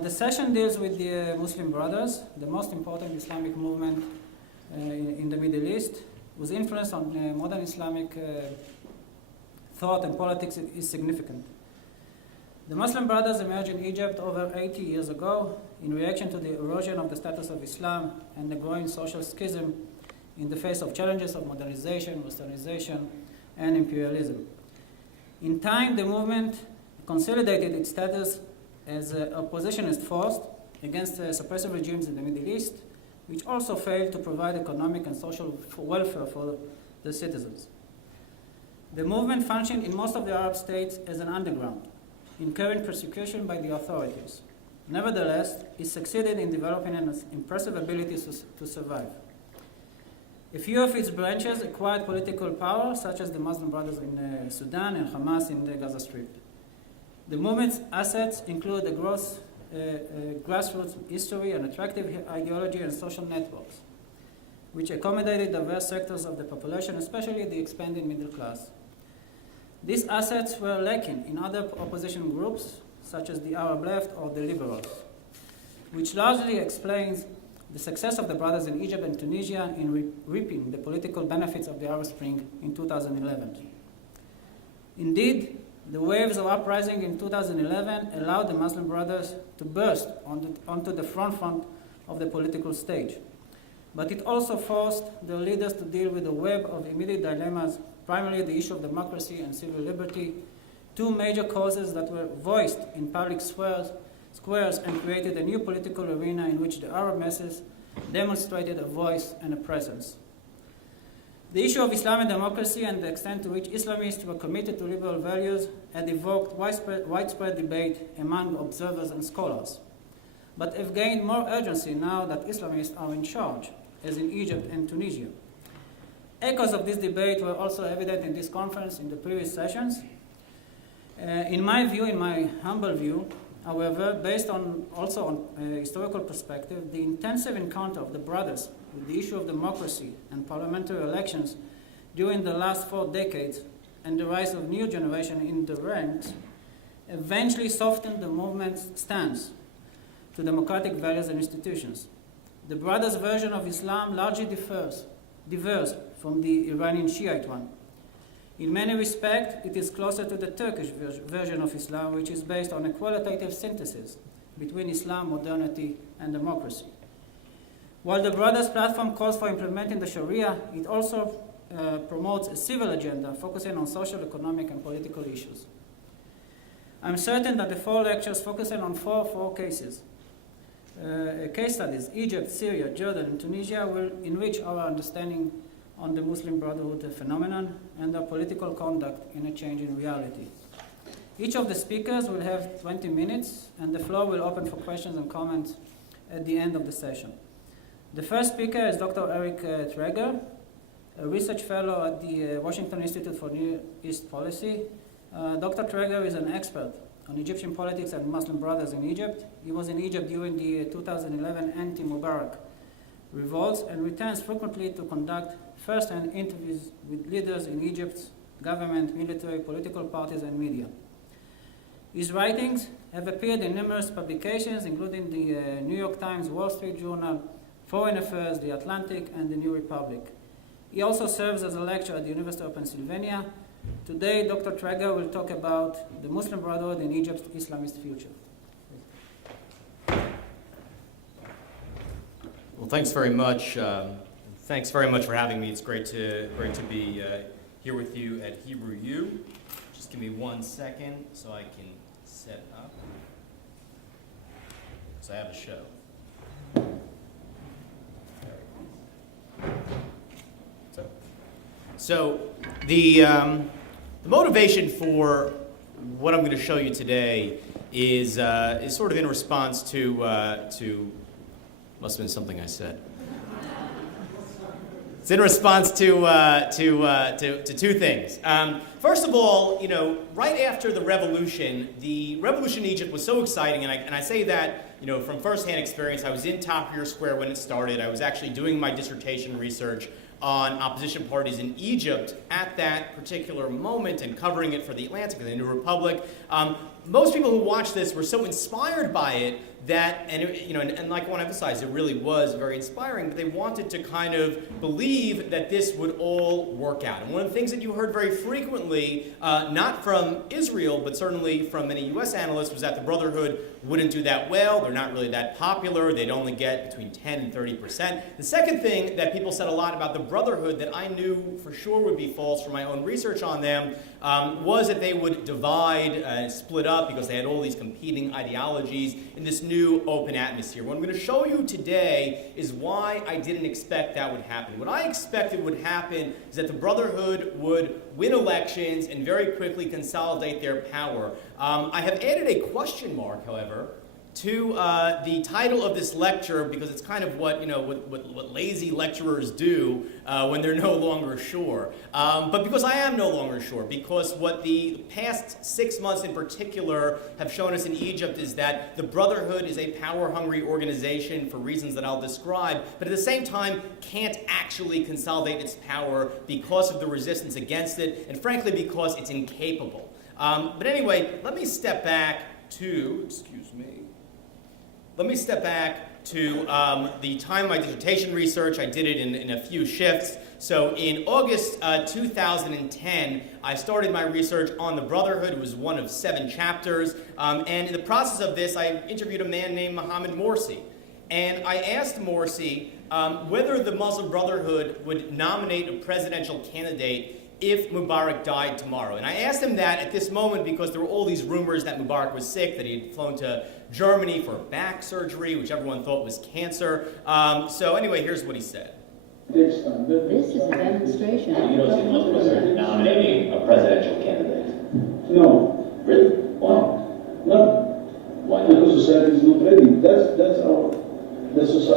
The session deals with the Muslim Brothers, the most important Islamic movement in the Middle East, whose influence on modern Islamic thought and politics is significant. The Muslim Brothers emerged in Egypt over 80 years ago in reaction to the erosion of the status of Islam and the growing social schism in the face of challenges of modernization, westernization, and imperialism. In time, the movement consolidated its status as an oppositionist force against suppressive regimes in the Middle East, which also failed to provide economic and social welfare for the citizens. The movement functioned in most of the Arab states as an underground, incurring persecution by the authorities. Nevertheless, it succeeded in developing an impressive ability to survive. A few of its branches acquired political power, such as the Muslim Brothers in Sudan and Hamas in the Gaza Strip. The movement's assets include a grassroots history, an attractive ideology, and social networks, which accommodated diverse sectors of the population, especially the expanding middle class. These assets were lacking in other opposition groups, such as the Arab left or the liberals, which largely explains the success of the brothers in Egypt and Tunisia in reaping the political benefits of the Arab Spring in 2011. Indeed, the waves of uprising in 2011 allowed the Muslim Brothers to burst onto the front of the political stage. But it also forced the leaders to deal with a web of immediate dilemmas, primarily the issue of democracy and civil liberty, two major causes that were voiced in public squares and created a new political arena in which the Arab masses demonstrated a voice and a presence. The issue of Islam and democracy and the extent to which Islamists were committed to liberal values had evoked widespread debate among observers and scholars, but have gained more urgency now that Islamists are in charge, as in Egypt and Tunisia. Echoes of this debate were also evident in this conference in the previous sessions. In my humble view, however, based on historical perspective, the intensive encounter of the brothers with the issue of democracy and parliamentary elections during the last 4 decades and the rise of new generation in the ranks eventually softened the movement's stance to democratic values and institutions. The brothers' version of Islam largely differs from the Iranian Shiite one. In many respects, it is closer to the Turkish version of Islam, which is based on a qualitative synthesis between Islam, modernity, and democracy. While the Brothers' platform calls for implementing the Sharia, it also promotes a civil agenda focusing on social, economic, and political issues. I'm certain that the 4 lectures focusing on four cases, case studies, Egypt, Syria, Jordan, and Tunisia, will enrich our understanding on the Muslim Brotherhood phenomenon and their political conduct in a changing reality. Each of the speakers will have 20 minutes, and the floor will open for questions and comments at the end of the session. The first speaker is Dr. Eric Traeger, a research fellow at the Washington Institute for Near East Policy. Dr. Traeger is an expert on Egyptian politics and Muslim Brothers in Egypt. He was in Egypt during the 2011 anti-Mubarak revolts and returns frequently to conduct first-hand interviews with leaders in Egypt's government, military, political parties, and media. His writings have appeared in numerous publications, including the New York Times, Wall Street Journal, Foreign Affairs, The Atlantic, and The New Republic. He also serves as a lecturer at the University of Pennsylvania. Today, Dr. Traeger will talk about the Muslim Brotherhood in Egypt's Islamist future. Well, thanks very much. Thanks very much for having me. It's great to be here with you at Hebrew U. Just give me 1 second so I can set up. So I have a show. So the motivation for what I'm going to show you today is sort of in response to must have been something I said. It's in response to 2 things. First of all, right after the revolution in Egypt was so exciting, and I say that from firsthand experience. I was in Tahrir Square when it started. I was actually doing my dissertation research on opposition parties in Egypt at that particular moment and covering it for The Atlantic and The New Republic. Most people who watched this were so inspired by it that, and like I want to emphasize, it really was very inspiring, but they wanted to kind of believe that this would all work out. And one of the things that you heard very frequently, not from Israel, but certainly from many U.S. analysts, was that the Brotherhood wouldn't do that well. They're not really that popular. They'd only get between 10 and 30%. The second thing that people said a lot about the Brotherhood that I knew for sure would be false from my own research on them was that they would divide and split up because they had all these competing ideologies in this new open atmosphere. What I'm going to show you today is why I didn't expect that would happen. What I expected would happen is that the Brotherhood would win elections and very quickly consolidate their power. I have added a question mark, however, to the title of this lecture because it's kind of what lazy lecturers do when they're no longer sure. But because I am no longer sure, because what the past 6 months in particular have shown us in Egypt is that the Brotherhood is a power-hungry organization for reasons that I'll describe, but at the same time can't actually consolidate its power because of the resistance against it, and frankly because it's incapable. But anyway, let me step back to, the time of my dissertation research. I did it in a few shifts. So in August 2010, I started my research on the Brotherhood. It was one of 7 chapters. And in the process of this, I interviewed a man named Mohammed Morsi. And I asked Morsi whether the Muslim Brotherhood would nominate a presidential candidate if Mubarak died tomorrow. And I asked him that at this moment because there were all these rumors that Mubarak was sick, that he had flown to Germany for back surgery, which everyone thought was cancer. So anyway, here's what he said. This is a demonstration. You don't see Muslims are nominating a presidential candidate? No. Really? Why? No. Why not? Because society is not ready.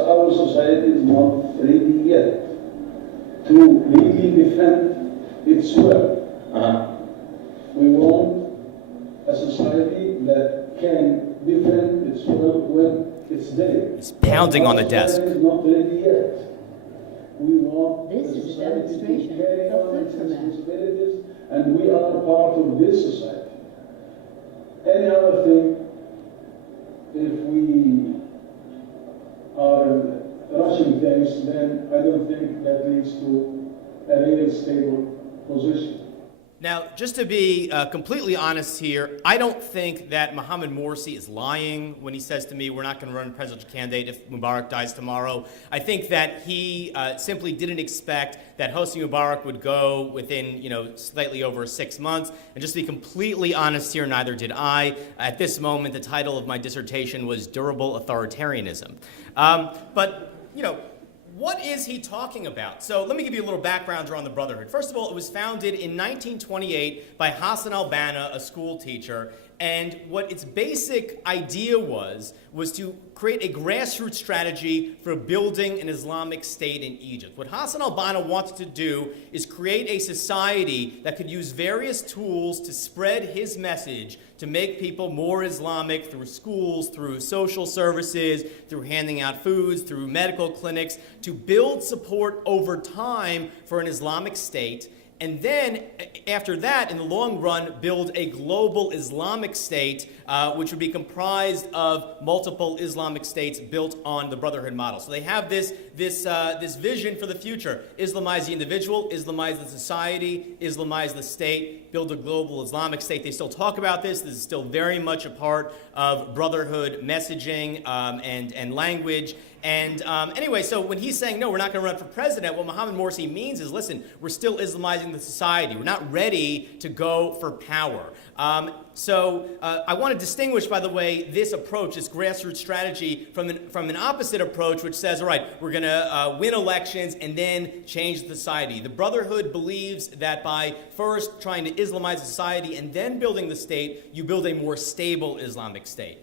Our society is not ready yet to really defend its will. We want a society that can defend its will when it's there. He's pounding on the desk. Our society is not ready yet. We want This the is a society demonstration. to carry Don't on look its for that. responsibilities, and we are part of this society. Any other thing, if we are rushing things, then I don't think that leads to a real stable position. Now, just to be completely honest here, I don't think that Mohammed Morsi is lying when he says to me, we're not going to run a presidential candidate if Mubarak dies tomorrow. I think that he simply didn't expect that Hosni Mubarak would go within, slightly over 6 months. And just to be completely honest here, neither did I. At this moment, the title of my dissertation was Durable Authoritarianism. What is he talking about? So let me give you a little background on the Brotherhood. First of all, it was founded in 1928 by Hassan al-Banna, a school teacher. And what its basic idea was to create a grassroots strategy for building an Islamic state in Egypt. What Hassan al-Banna wanted to do is create a society that could use various tools to spread his message to make people more Islamic through schools, through social services, through handing out foods, through medical clinics, to build support over time for an Islamic state. And then, after that, in the long run, build a global Islamic state, which would be comprised of multiple Islamic states built on the Brotherhood model. So they have this vision for the future. Islamize the individual, Islamize the society, Islamize the state, build a global Islamic state. They still talk about this. This is still very much a part of Brotherhood messaging and language. And anyway, so when he's saying, no, we're not going to run for president, what Mohammed Morsi means is, listen, we're still Islamizing the society. We're not ready to go for power. So I want to distinguish, by the way, this approach, this grassroots strategy, from an opposite approach, which says, all right, we're going to win elections and then change the society. The Brotherhood believes that by first trying to Islamize society and then building the state, you build a more stable Islamic state.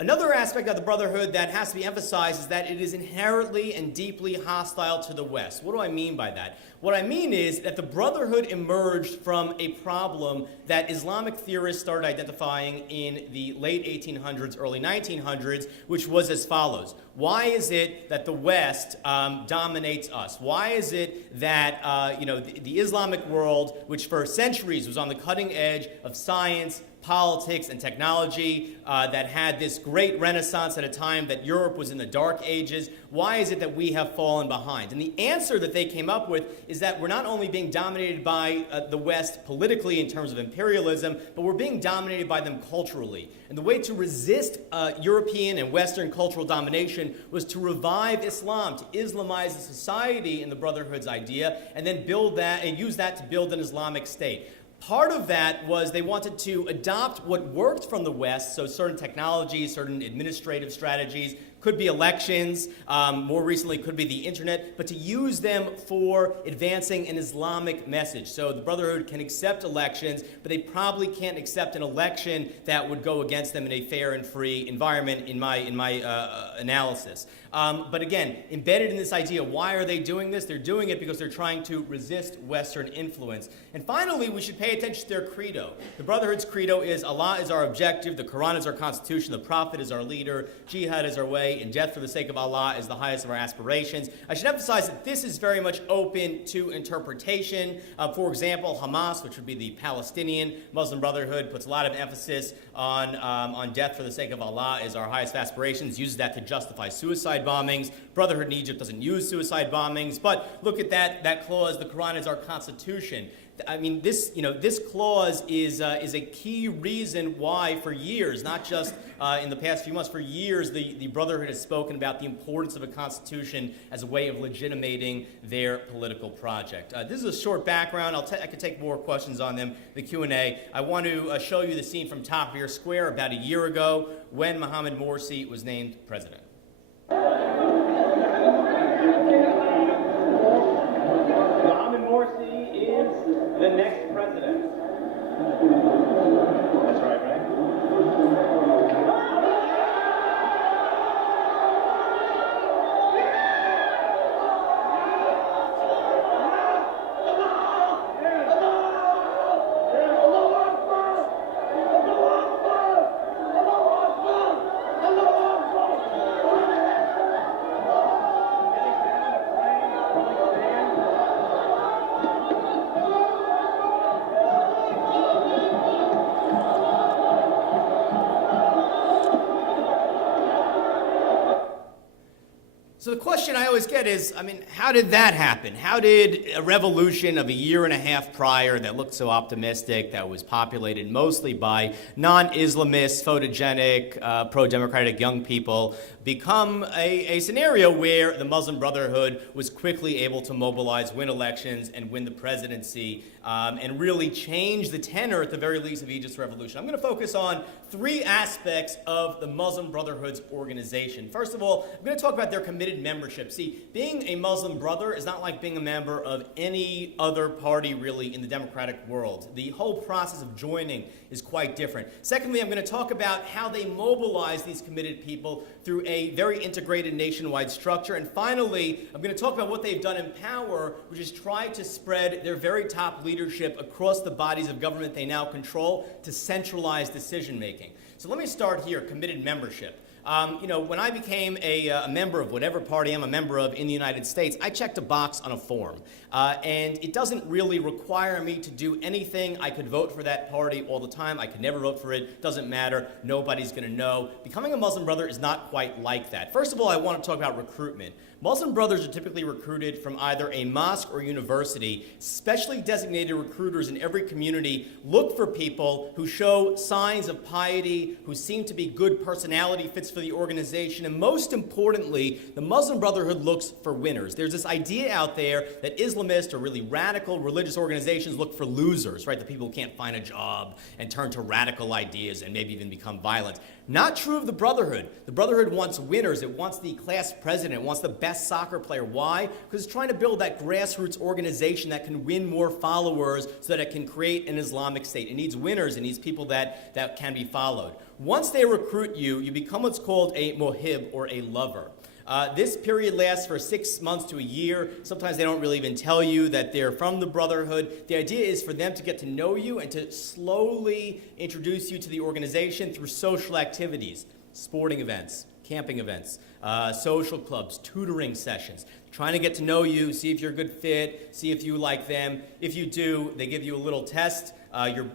Another aspect of the Brotherhood that has to be emphasized is that it is inherently and deeply hostile to the West. What do I mean by that? What I mean is that the Brotherhood emerged from a problem that Islamic theorists started identifying in the late 1800s, early 1900s, which was as follows. Why is it that the West dominates us? Why is it that the Islamic world, which for centuries was on the cutting edge of science, politics and technology that had this great renaissance at a time that Europe was in the Dark Ages? Why is it that we have fallen behind? And the answer that they came up with is that we're not only being dominated by the West politically in terms of imperialism, but we're being dominated by them culturally. And the way to resist European and Western cultural domination was to revive Islam, to Islamize the society in the Brotherhood's idea, and then build that and use that to build an Islamic state. Part of that was they wanted to adopt what worked from the West, so certain technologies, certain administrative strategies, could be elections, more recently could be the internet, but to use them for advancing an Islamic message. So the Brotherhood can accept elections, but they probably can't accept an election that would go against them in a fair and free environment in my analysis. But again, embedded in this idea, why are they doing this? They're doing it because they're trying to resist Western influence. And finally, we should pay attention to their credo. The Brotherhood's credo is Allah is our objective, the Quran is our constitution, the Prophet is our leader, jihad is our way, and death for the sake of Allah is the highest of our aspirations. I should emphasize that this is very much open to interpretation. For example, Hamas, which would be the Palestinian Muslim Brotherhood, puts a lot of emphasis on death for the sake of Allah is our highest aspirations, uses that to justify suicide bombings. Brotherhood in Egypt doesn't use suicide bombings, but look at that clause, the Quran is our constitution. I mean, this clause is a key reason why, for years, not just in the past few months, for years, the Brotherhood has spoken about the importance of a constitution as a way of legitimating their political project. This is a short background. I could take more questions on them, the Q&A. I want to show you the scene from Tahrir Square about a year ago when Mohamed Morsi was named president. Mohamed Morsi is the next president. That's right, right? So the question I always get is, how did that happen? How did a revolution of a year and a half prior that looked so optimistic, that was populated mostly by non-Islamist, photogenic, pro-democratic young people, become a scenario where the Muslim Brotherhood was quickly able to mobilize, win elections, and win the presidency, and really change the tenor, at the very least, of Egypt's revolution? I'm going to focus on three aspects of the Muslim Brotherhood's organization. First of all, I'm going to talk about their committed membership. See, being a Muslim brother is not like being a member of any other party, really, in the democratic world. The whole process of joining is quite different. Secondly, I'm going to talk about how they mobilize these committed people through a very integrated nationwide structure. And finally, I'm going to talk about what they've done in power, which is try to spread their very top leadership across the bodies of government they now control to centralize decision-making. So let me start here, committed membership. When I became a member of whatever party I'm a member of in the United States, I checked a box on a form. And it doesn't really require me to do anything. I could vote for that party all the time. I could never vote for it. Doesn't matter. Nobody's going to know. Becoming a Muslim brother is not quite like that. First of all, I want to talk about recruitment. Muslim brothers are typically recruited from either a mosque or university. Specially designated recruiters in every community look for people who show signs of piety, who seem to be good personality fits for the organization, and most importantly, the Muslim Brotherhood looks for winners. There's this idea out there that Islamist or really radical religious organizations look for losers, right? The people who can't find a job and turn to radical ideas and maybe even become violent. Not true of the Brotherhood. The Brotherhood wants winners. It wants the class president. It wants the best soccer player. Why? Because it's trying to build that grassroots organization that can win more followers so that it can create an Islamic state. It needs winners. It needs people that can be followed. Once they recruit you, you become what's called a mohib, or a lover. This period lasts for 6 months to a year. Sometimes they don't really even tell you that they're from the Brotherhood. The idea is for them to get to know you and to slowly introduce you to the organization through social activities, sporting events, camping events, social clubs, tutoring sessions, trying to get to know you, see if you're a good fit, see if you like them. If you do, they give you a little test.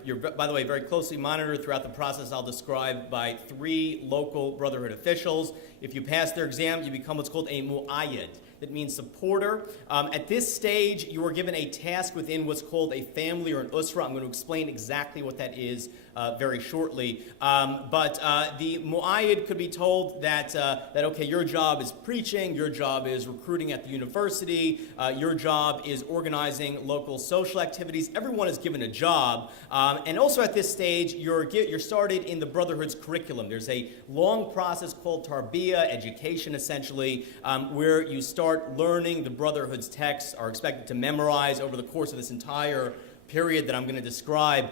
You're, by the way, very closely monitored throughout the process I'll describe by 3 local Brotherhood officials. If you pass their exam, you become what's called a mu'ayyad. That means supporter. At this stage, you are given a task within what's called a family or an usra. I'm going to explain exactly what that is very shortly. But the mu'ayyad could be told that, okay, your job is preaching, your job is recruiting at the university, your job is organizing local social activities. Everyone is given a job. And also at this stage, you're started in the Brotherhood's curriculum. There's a long process called tarbiyah, education essentially, where you start learning the Brotherhood's texts, are expected to memorize over the course of this entire period that I'm going to describe,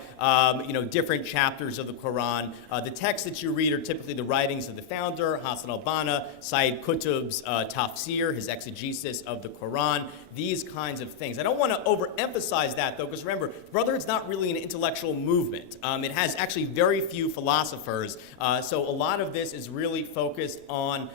different chapters of the Quran. The texts that you read are typically the writings of the founder, Hassan al-Banna, Sayyid Qutb's tafsir, his exegesis of the Quran, these kinds of things. I don't want to overemphasize that, though, because remember, the Brotherhood's not really an intellectual movement. It has actually very few philosophers, so a lot of this is really focused on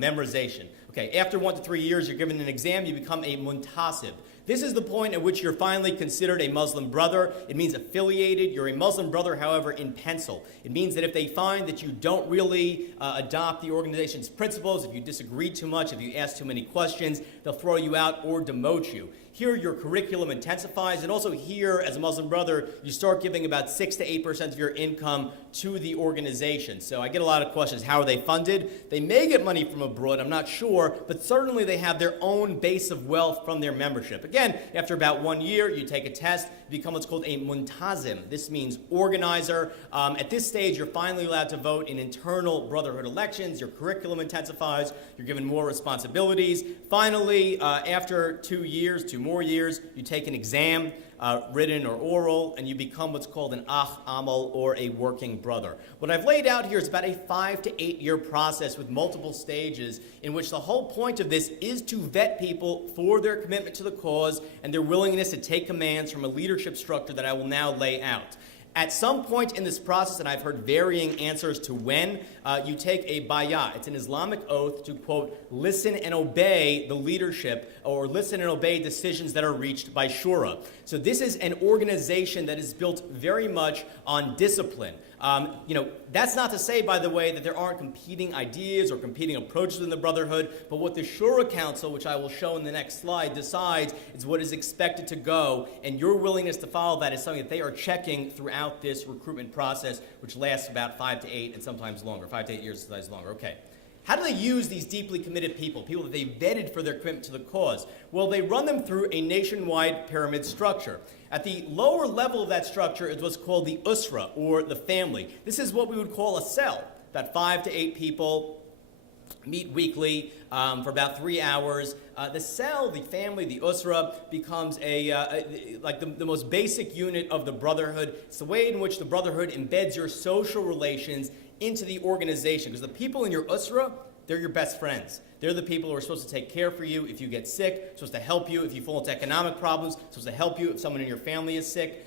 memorization. Okay, after 1 to 3 years, you're given an exam, you become a muntasib. This is the point at which you're finally considered a Muslim brother. It means affiliated. You're a Muslim brother, however, in pencil. It means that if they find that you don't really adopt the organization's principles, if you disagree too much, if you ask too many questions, they'll throw you out or demote you. Here, your curriculum intensifies, and also here, as a Muslim brother, you start giving about 6 to 8% of your income to the organization. So I get a lot of questions. How are they funded? They may get money from abroad, I'm not sure, but certainly they have their own base of wealth from their membership. Again, after about 1 year, you take a test, you become what's called a muntazim. This means organizer. At this stage, you're finally allowed to vote in internal Brotherhood elections. Your curriculum intensifies. You're given more responsibilities. Finally, after 2 years, 2 more years, you take an exam, written or oral, and you become what's called an akh amal, or a working brother. What I've laid out here is about a 5 to 8 year process with multiple stages in which the whole point of this is to vet people for their commitment to the cause and their willingness to take commands from a leadership structure that I will now lay out. At some point in this process, and I've heard varying answers to when, you take a bayah. It's an Islamic oath to, quote, listen and obey the leadership, or listen and obey decisions that are reached by shura. So this is an organization that is built very much on discipline. That's not to say, by the way, that there aren't competing ideas or competing approaches in the Brotherhood, but what the Shura Council, which I will show in the next slide, decides is what is expected to go, and your willingness to follow that is something that they are checking throughout this recruitment process, which lasts about 5 to 8 and sometimes longer. 5 to 8 years, sometimes longer. Okay. How do they use these deeply committed people that they vetted for their commitment to the cause? Well, they run them through a nationwide pyramid structure. At the lower level of that structure is what's called the usra, or the family. This is what we would call a cell. About 5 to 8 people meet weekly for about 3 hours. The cell, the family, the usra, becomes the most basic unit of the Brotherhood. It's the way in which the Brotherhood embeds your social relations into the organization, because the people in your usra, they're your best friends. They're the people who are supposed to take care for you if you get sick, supposed to help you if you fall into economic problems, supposed to help you if someone in your family is sick.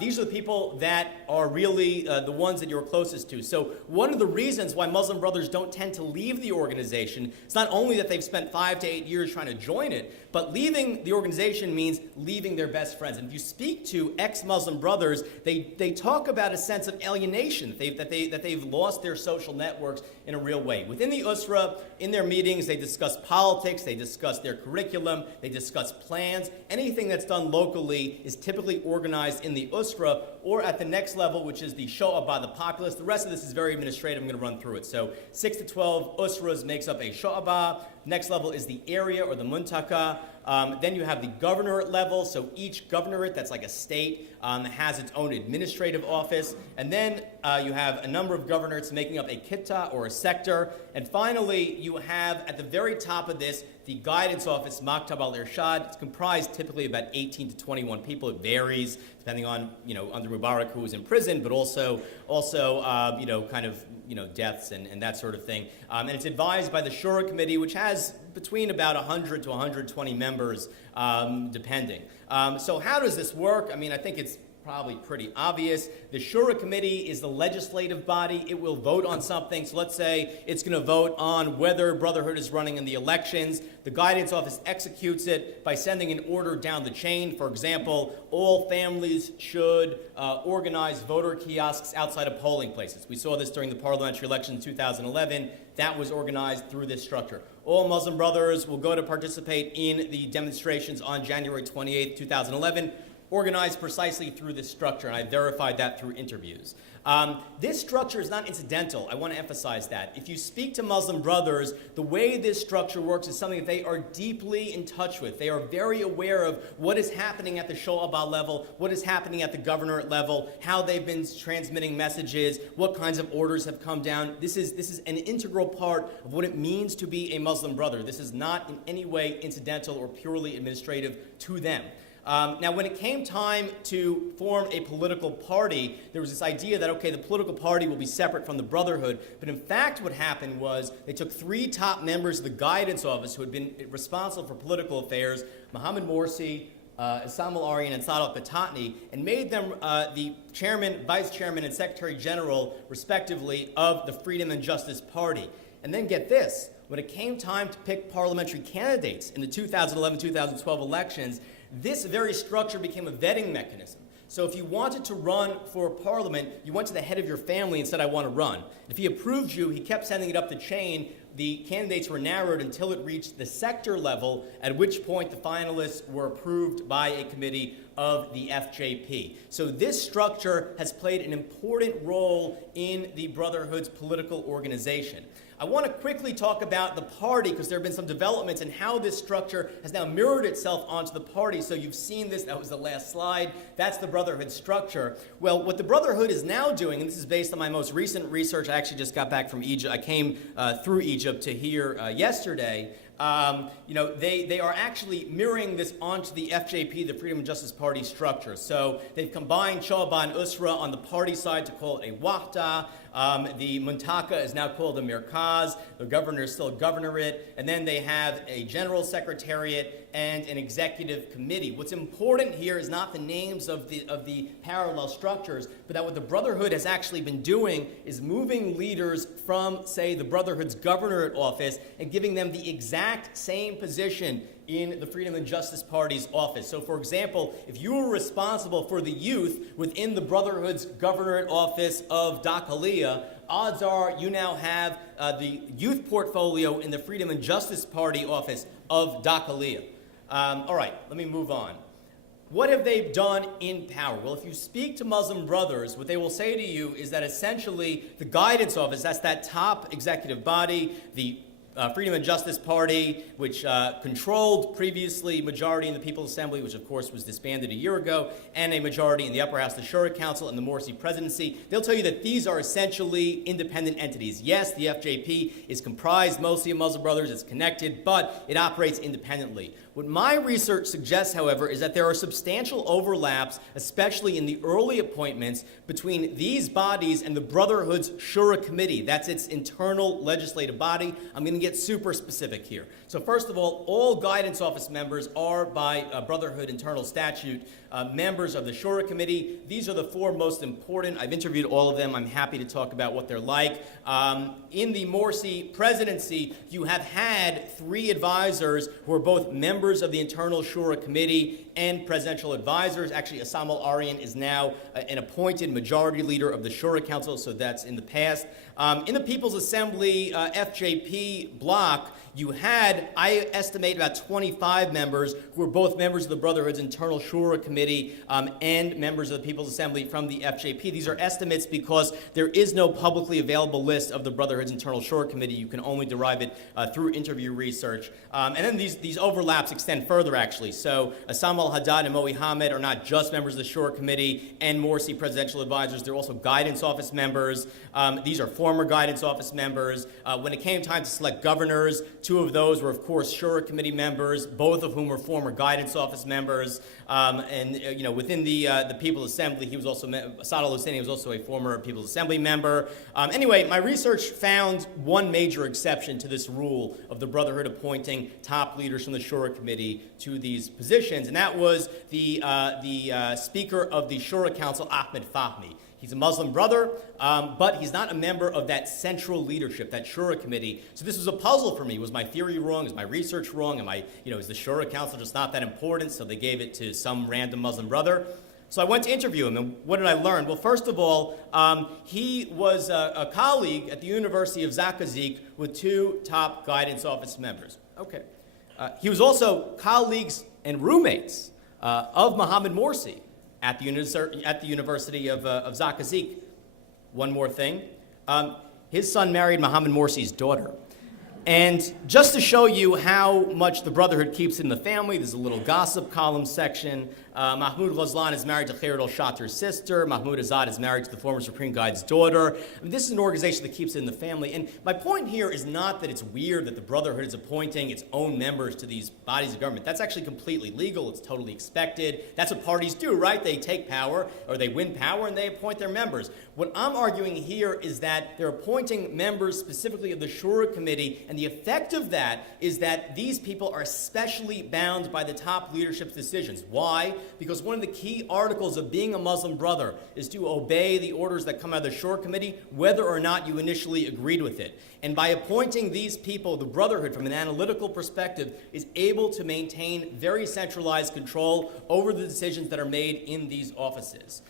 These are the people that are really the ones that you're closest to. So one of the reasons why Muslim brothers don't tend to leave the organization, it's not only that they've spent 5 to 8 years trying to join it, but leaving the organization means leaving their best friends. And if you speak to ex-Muslim brothers, they talk about a sense of alienation, that they've lost their social networks in a real way. Within the Usra, in their meetings, they discuss politics, they discuss their curriculum, they discuss plans. Anything that's done locally is typically organized in the Usra, or at the next level, which is the Sho'abah, the populace. The rest of this is very administrative. I'm going to run through it. So 6 to 12 Usras makes up a Sho'abah. Next level is the area, or the Muntaka. Then you have the governorate level. So each governorate, that's like a state, has its own administrative office. And then you have a number of governorates making up a kitta, or a sector. And finally, you have at the very top of this, the guidance office, Maktab al-Irshad. It's comprised typically about 18 to 21 people. It varies depending on, under Mubarak, who was in prison, but also deaths and that sort of thing. And it's advised by the Shura Committee, which has between about 100 to 120 members, depending. So how does this work? I mean, I think it's probably pretty obvious. The Shura Committee is the legislative body. It will vote on something. So let's say it's going to vote on whether Brotherhood is running in the elections. The Guidance Office executes it by sending an order down the chain. For example, all families should organize voter kiosks outside of polling places. We saw this during the parliamentary election in 2011. That was organized through this structure. All Muslim brothers will go to participate in the demonstrations on January 28, 2011, organized precisely through this structure, and I verified that through interviews. This structure is not incidental. I want to emphasize that. If you speak to Muslim brothers, the way this structure works is something that they are deeply in touch with. They are very aware of what is happening at the Sho'aba level, what is happening at the governorate level, how they've been transmitting messages, what kinds of orders have come down. This is an integral part of what it means to be a Muslim brother. This is not in any way incidental or purely administrative to them. Now, when it came time to form a political party, there was this idea that, okay, the political party will be separate from the Brotherhood. But in fact, what happened was they took 3 top members of the Guidance Office who had been responsible for political affairs, Mohammed Morsi, Issam al-Aryan, and Saad al-Qahtani, and made them the chairman, vice chairman, and secretary general, respectively, of the Freedom and Justice Party. And then get this, when it came time to pick parliamentary candidates in the 2011-2012 elections, this very structure became a vetting mechanism. So if you wanted to run for parliament, you went to the head of your family and said, I want to run. If he approved you, he kept sending it up the chain. The candidates were narrowed until it reached the sector level, at which point the finalists were approved by a committee of the FJP. So this structure has played an important role in the Brotherhood's political organization. I want to quickly talk about the party because there have been some developments in how this structure has now mirrored itself onto the party. So you've seen this. That was the last slide. That's the Brotherhood structure. Well, what the Brotherhood is now doing, and this is based on my most recent research. I actually just got back from Egypt. I came through Egypt to here yesterday. They are actually mirroring this onto the FJP, the Freedom and Justice Party structure. So they've combined Sho'aba and Usra on the party side to call it a Wahda. The Muntaka is now called a Mirkaz. The governor is still a governorate. And then they have a general secretariat and an executive committee. What's important here is not the names of the parallel structures, but that what the Brotherhood has actually been doing is moving leaders from, say, the Brotherhood's governorate office and giving them the exact same position in the Freedom and Justice Party's office. So, for example, if you were responsible for the youth within the Brotherhood's governorate office of Dakhliya, odds are you now have the youth portfolio in the Freedom and Justice Party office of Dakhliya. All right, let me move on. What have they done in power? Well, if you speak to Muslim brothers, what they will say to you is that essentially the Guidance Office, that's that top executive body, the Freedom and Justice Party, which controlled previously majority in the People's Assembly, which of course was disbanded a year ago, and a majority in the Upper House, the Shura Council, and the Morsi presidency. They'll tell you that these are essentially independent entities. Yes, the FJP is comprised mostly of Muslim brothers, it's connected, but it operates independently. What my research suggests, however, is that there are substantial overlaps, especially in the early appointments, between these bodies and the Brotherhood's Shura Committee. That's its internal legislative body. I'm going to get super specific here. So first of all Guidance Office members are, by Brotherhood internal statute, members of the Shura Committee. These are the 4 most important. I've interviewed all of them. I'm happy to talk about what they're like. In the Morsi presidency, you have had 3 advisors who are both members of the internal Shura Committee and presidential advisors. Actually, Issam al-Aryan is now an appointed majority leader of the Shura Council, so that's in the past. In the People's Assembly FJP bloc, you had, I estimate, about 25 members who were both members of the Brotherhood's internal Shura Committee and members of the People's Assembly from the FJP. These are estimates because there is no publicly available list of the Brotherhood's internal Shura Committee. You can only derive it through interview research. And then these overlaps extend further, actually. So Issam al-Haddad and Moe Hamid are not just members of the Shura Committee and Morsi presidential advisors. They're also Guidance Office members. These are former Guidance Office members. When it came time to select governors, 2 of those were, of course, Shura Committee members, both of whom were former Guidance Office members. Within the People's Assembly, he was also, Saad al-Husseini was also a former People's Assembly member. Anyway, my research found one major exception to this rule of the Brotherhood appointing top leaders from the Shura Committee to these positions, and that that was the Speaker of the Shura Council, Ahmed Fahmy. He's a Muslim brother, but he's not a member of that central leadership, that Shura committee. So this was a puzzle for me. Was my theory wrong? Is my research wrong? Is the Shura Council just not that important? So they gave it to some random Muslim brother. So I went to interview him, and what did I learn? Well, first of all, he was a colleague at the University of Zakazek with 2 top guidance office members. Okay. He was also colleagues and roommates of Mohammed Morsi at the University of Zakazek. One more thing. His son married Mohammed Morsi's daughter. And just to show you how much the Brotherhood keeps in the family, there's a little gossip column section. Mahmoud Ghazlan is married to Khairat al-Shatir's sister. Mahmoud Azad is married to the former Supreme Guide's daughter. This is an organization that keeps it in the family. And my point here is not that it's weird that the Brotherhood is appointing its own members to these bodies of government. That's actually completely legal. It's totally expected. That's what parties do, right? They take power, or they win power, and they appoint their members. What I'm arguing here is that they're appointing members specifically of the Shura Committee, and the effect of that is that these people are especially bound by the top leadership's decisions. Why? Because one of the key articles of being a Muslim brother is to obey the orders that come out of the Shura Committee, whether or not you initially agreed with it. And by appointing these people, the Brotherhood, from an analytical perspective, is able to maintain very centralized control over the decisions that are made in these offices.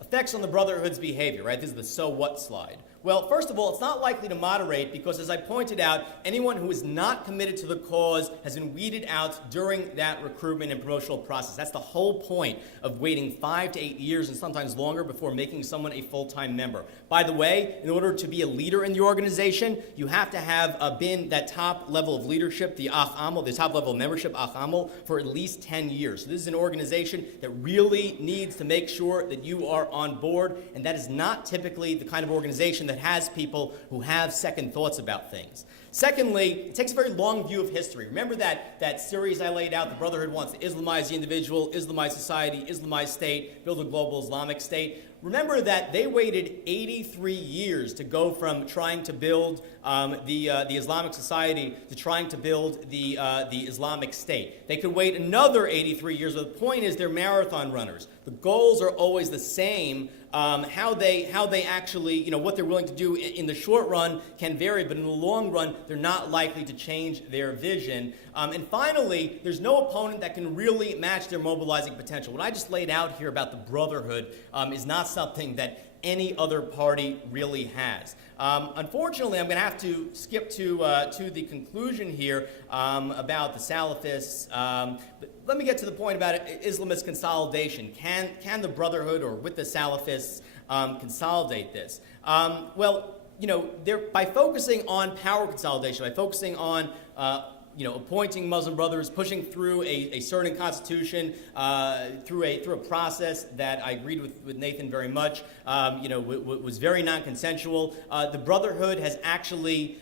Effects on the Brotherhood's behavior, right? This is the so what slide. Well, first of all, it's not likely to moderate because, as I pointed out, anyone who is not committed to the cause has been weeded out during that recruitment and promotional process. That's the whole point of waiting 5 to 8 years and sometimes longer before making someone a full-time member. By the way, in order to be a leader in the organization, you have to have been that top level of leadership, the Ach Amel, the top level of membership, Ach Amel, for at least 10 years. So this is an organization that really needs to make sure that you are on board, and that is not typically the kind of organization that has people who have second thoughts about things. Secondly, it takes a very long view of history. Remember that series I laid out, the Brotherhood wants to Islamize the individual, Islamize society, Islamize state, build a global Islamic state. Remember that they waited 83 years to go from trying to build the Islamic society to trying to build the Islamic state. They could wait another 83 years, but the point is they're marathon runners. The goals are always the same. How they actually, what they're willing to do in the short run can vary, but in the long run, they're not likely to change their vision. And finally, there's no opponent that can really match their mobilizing potential. What I just laid out here about the Brotherhood is not something that any other party really has. Unfortunately, I'm going to have to skip to the conclusion here about the Salafists. But let me get to the point about Islamist consolidation. Can the Brotherhood, or with the Salafists, consolidate this? By focusing on power consolidation, by focusing on appointing Muslim brothers, pushing through a certain constitution, through a process that I agreed with Nathan very much, was very non-consensual. The Brotherhood has actually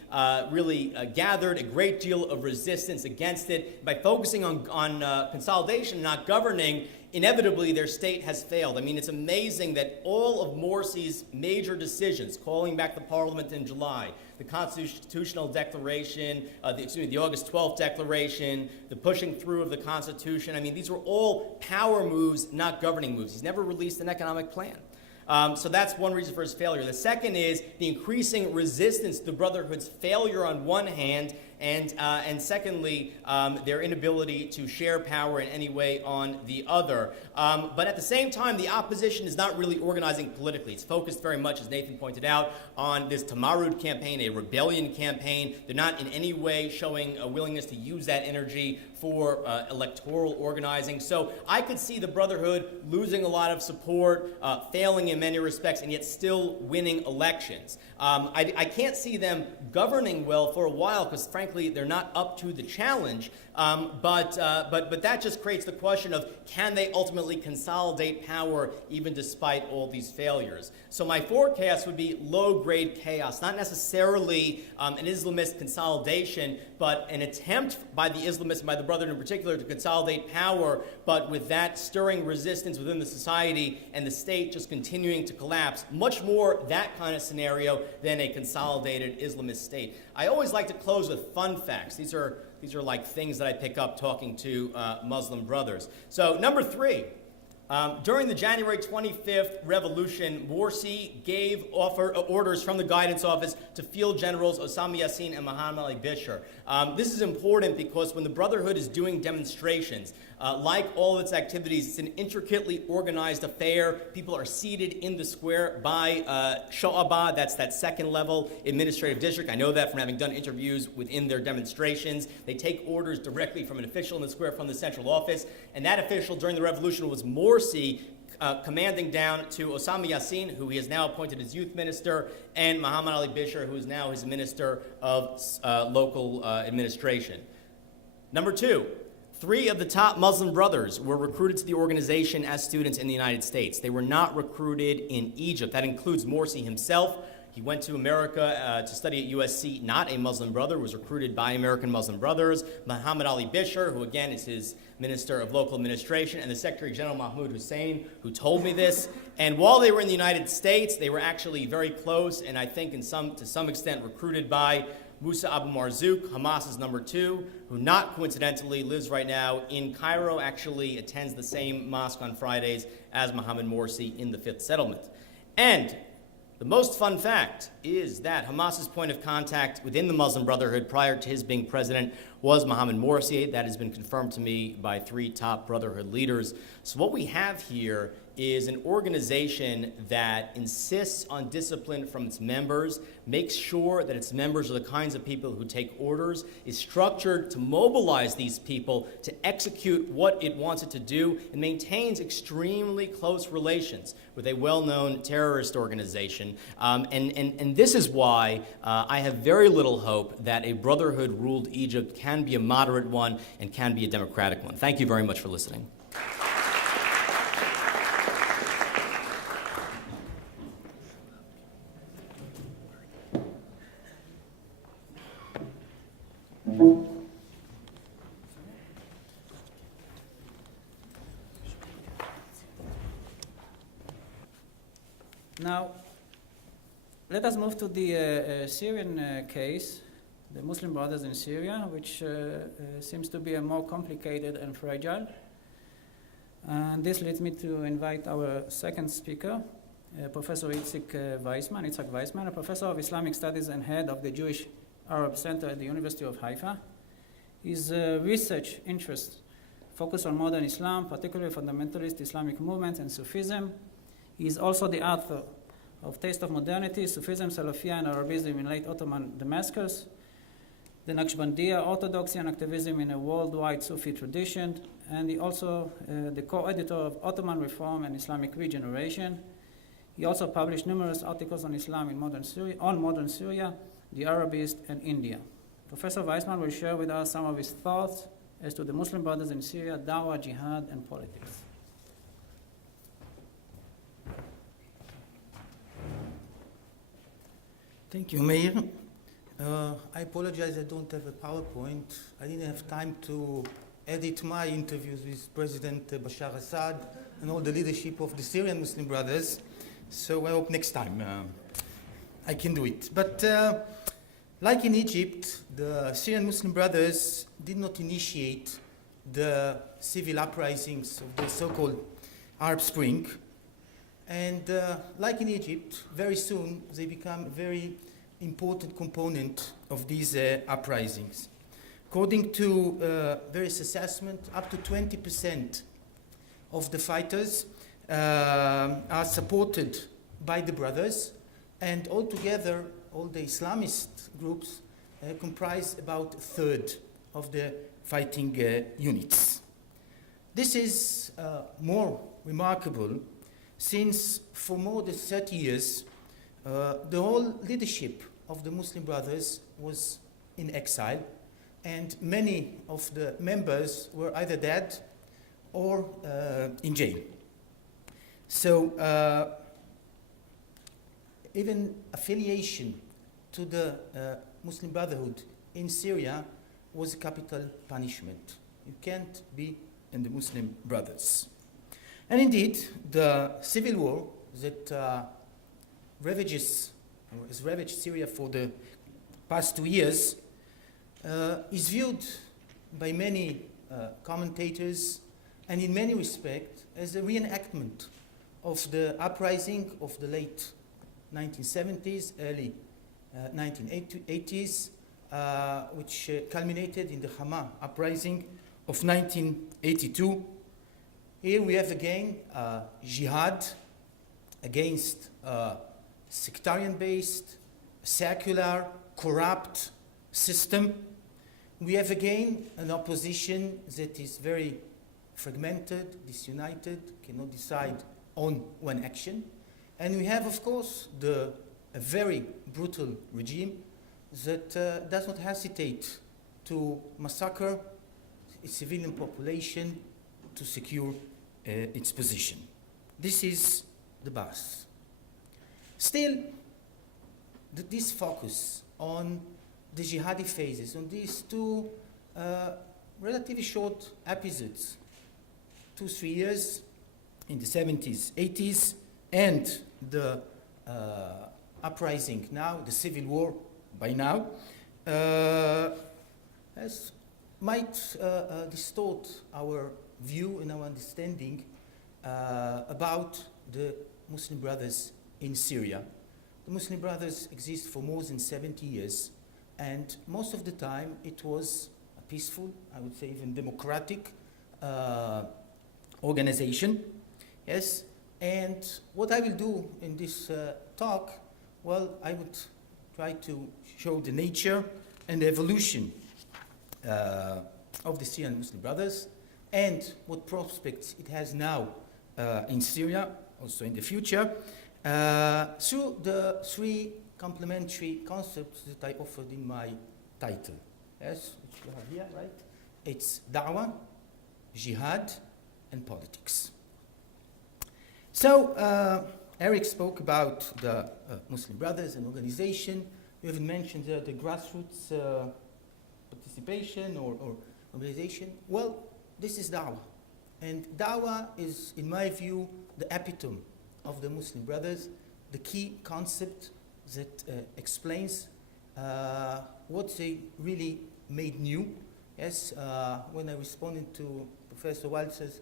really gathered a great deal of resistance against it. By focusing on consolidation, not governing, inevitably their state has failed. I mean, it's amazing that all of Morsi's major decisions, calling back the parliament in July, the Constitutional Declaration, the August 12th Declaration, the pushing through of the Constitution. I mean, these were all power moves, not governing moves. He's never released an economic plan. So that's one reason for his failure. The second is the increasing resistance to the Brotherhood's failure on one hand, and secondly, their inability to share power in any way on the other. But at the same time, the opposition is not really organizing politically. It's focused very much, as Nathan pointed out, on this Tamarud campaign, a rebellion campaign. They're not in any way showing a willingness to use that energy for electoral organizing. So I could see the Brotherhood losing a lot of support, failing in many respects, and yet still winning elections. I can't see them governing well for a while because, frankly, they're not up to the challenge. But that just creates the question of, can they ultimately consolidate power even despite all these failures? So my forecast would be low-grade chaos, not necessarily an Islamist consolidation, but an attempt by the Islamists, and by the Brotherhood in particular, to consolidate power, but with that stirring resistance within the society and the state just continuing to collapse. Much more that kind of scenario than a consolidated Islamist state. I always like to close with fun facts. These are These are like things that I pick up talking to Muslim brothers. So number 3, during the January 25th revolution, Morsi gave orders from the guidance office to field generals Osama Yassin and Muhammad Ali Bishr. This is important because when the Brotherhood is doing demonstrations, like all of its activities, it's an intricately organized affair. People are seated in the square by Sho'aba, that's that second level administrative district. I know that from having done interviews within their demonstrations. They take orders directly from an official in the square from the central office, and that official during the revolution was Morsi, commanding down to Osama Yassin, who he has now appointed as youth minister, and Muhammad Ali Bishr, who is now his minister of local administration. Number 2, 3 of the top Muslim brothers were recruited to the organization as students in the United States. They were not recruited in Egypt. That includes Morsi himself. He went to America to study at USC, not a Muslim brother, was recruited by American Muslim brothers. Muhammad Ali Bishr, who again is his Minister of Local Administration, and the Secretary General Mahmoud Hussein, who told me this. And while they were in the United States, they were actually very close, and I think to some extent recruited by Musa Abu Marzouk, Hamas's number 2, who not coincidentally lives right now in Cairo, actually attends the same mosque on Fridays as Mohammed Morsi in the 5th settlement. And the most fun fact is that Hamas's point of contact within the Muslim Brotherhood prior to his being president was Mohammed Morsi. That has been confirmed to me by 3 top Brotherhood leaders. So what we have here is an organization that insists on discipline from its members, makes sure that its members are the kinds of people who take orders, is structured to mobilize these people to execute what it wants it to do, and maintains extremely close relations with a well-known terrorist organization. And this is why I have very little hope that a Brotherhood-ruled Egypt can be a moderate one and can be a democratic one. Thank you very much for listening. Now, let us move to the Syrian case, the Muslim Brothers in Syria, which seems to be a more complicated and fragile. And this leads me to invite our second speaker, Professor Itzhak Weizmann, a professor of Islamic Studies and head of the Jewish Arab Center at the University of Haifa. His research interests focus on modern Islam, particularly fundamentalist Islamic movements and Sufism. He is also the author of Taste of Modernity, Sufism, Salafiyya, and Arabism in Late Ottoman Damascus, the Naqshbandiyya, Orthodoxy and Activism in a Worldwide Sufi Tradition, and he also the co-editor of Ottoman Reform and Islamic Regeneration. He also published numerous articles on Islam in modern Syria, the Arab East, and India. Professor Weizmann will share with us some of his thoughts as to the Muslim Brothers in Syria, Dawah, Jihad, and politics. Thank you, Meir. I apologize I don't have a PowerPoint. I didn't have time to edit my interviews with President Bashar Assad and all the leadership of the Syrian Muslim Brothers. So I hope next time I can do it. But like in Egypt, the Syrian Muslim Brothers did not initiate the civil uprisings of the so-called Arab Spring. And like in Egypt, very soon they become a very important component of these uprisings. According to various assessments, up to 20% of the fighters are supported by the brothers, and altogether, all the Islamist groups comprise about a third of the fighting units. This is more remarkable since for more than 30 years, the whole leadership of the Muslim Brothers was in exile, and many of the members were either dead or in jail. So even affiliation to the Muslim Brotherhood in Syria was a capital punishment. You can't be in the Muslim Brothers. And indeed, the civil war that has ravaged Syria for the past 2 years is viewed by many commentators, and in many respects as a reenactment of the uprising of the late 1970s, early 1980s, which culminated in the Hama uprising of 1982. Here we have again jihad against sectarian-based, secular, corrupt system. We have again an opposition that is very fragmented, disunited, cannot decide on one action. And we have, of course, a very brutal regime that does not hesitate to massacre its civilian population to secure its position. This is the base. Still, this focus on the jihadi phases, on these two relatively short episodes, 2-3 years in the 70s, 80s, and the uprising now, the civil war by now, might distort our view and our understanding about the Muslim Brothers in Syria. The Muslim Brothers exist for more than 70 years, and most of the time it was a peaceful, I would say even democratic organization. Yes, and what I will do in this talk, well, I would try to show the nature and the evolution of the Syrian Muslim Brothers and what prospects it has now in Syria, also in the future, through the three complementary concepts that I offered in my title. Yes, which you have here, right? It's da'wah, jihad, and politics. So, Eric spoke about the Muslim Brothers and organization. You even mentioned the grassroots participation or mobilization. Well, this is da'wah. And da'wah is, in my view, the epitome of the Muslim Brothers, the key concept that explains what they really made new. Yes, when I responded to Professor Walzer's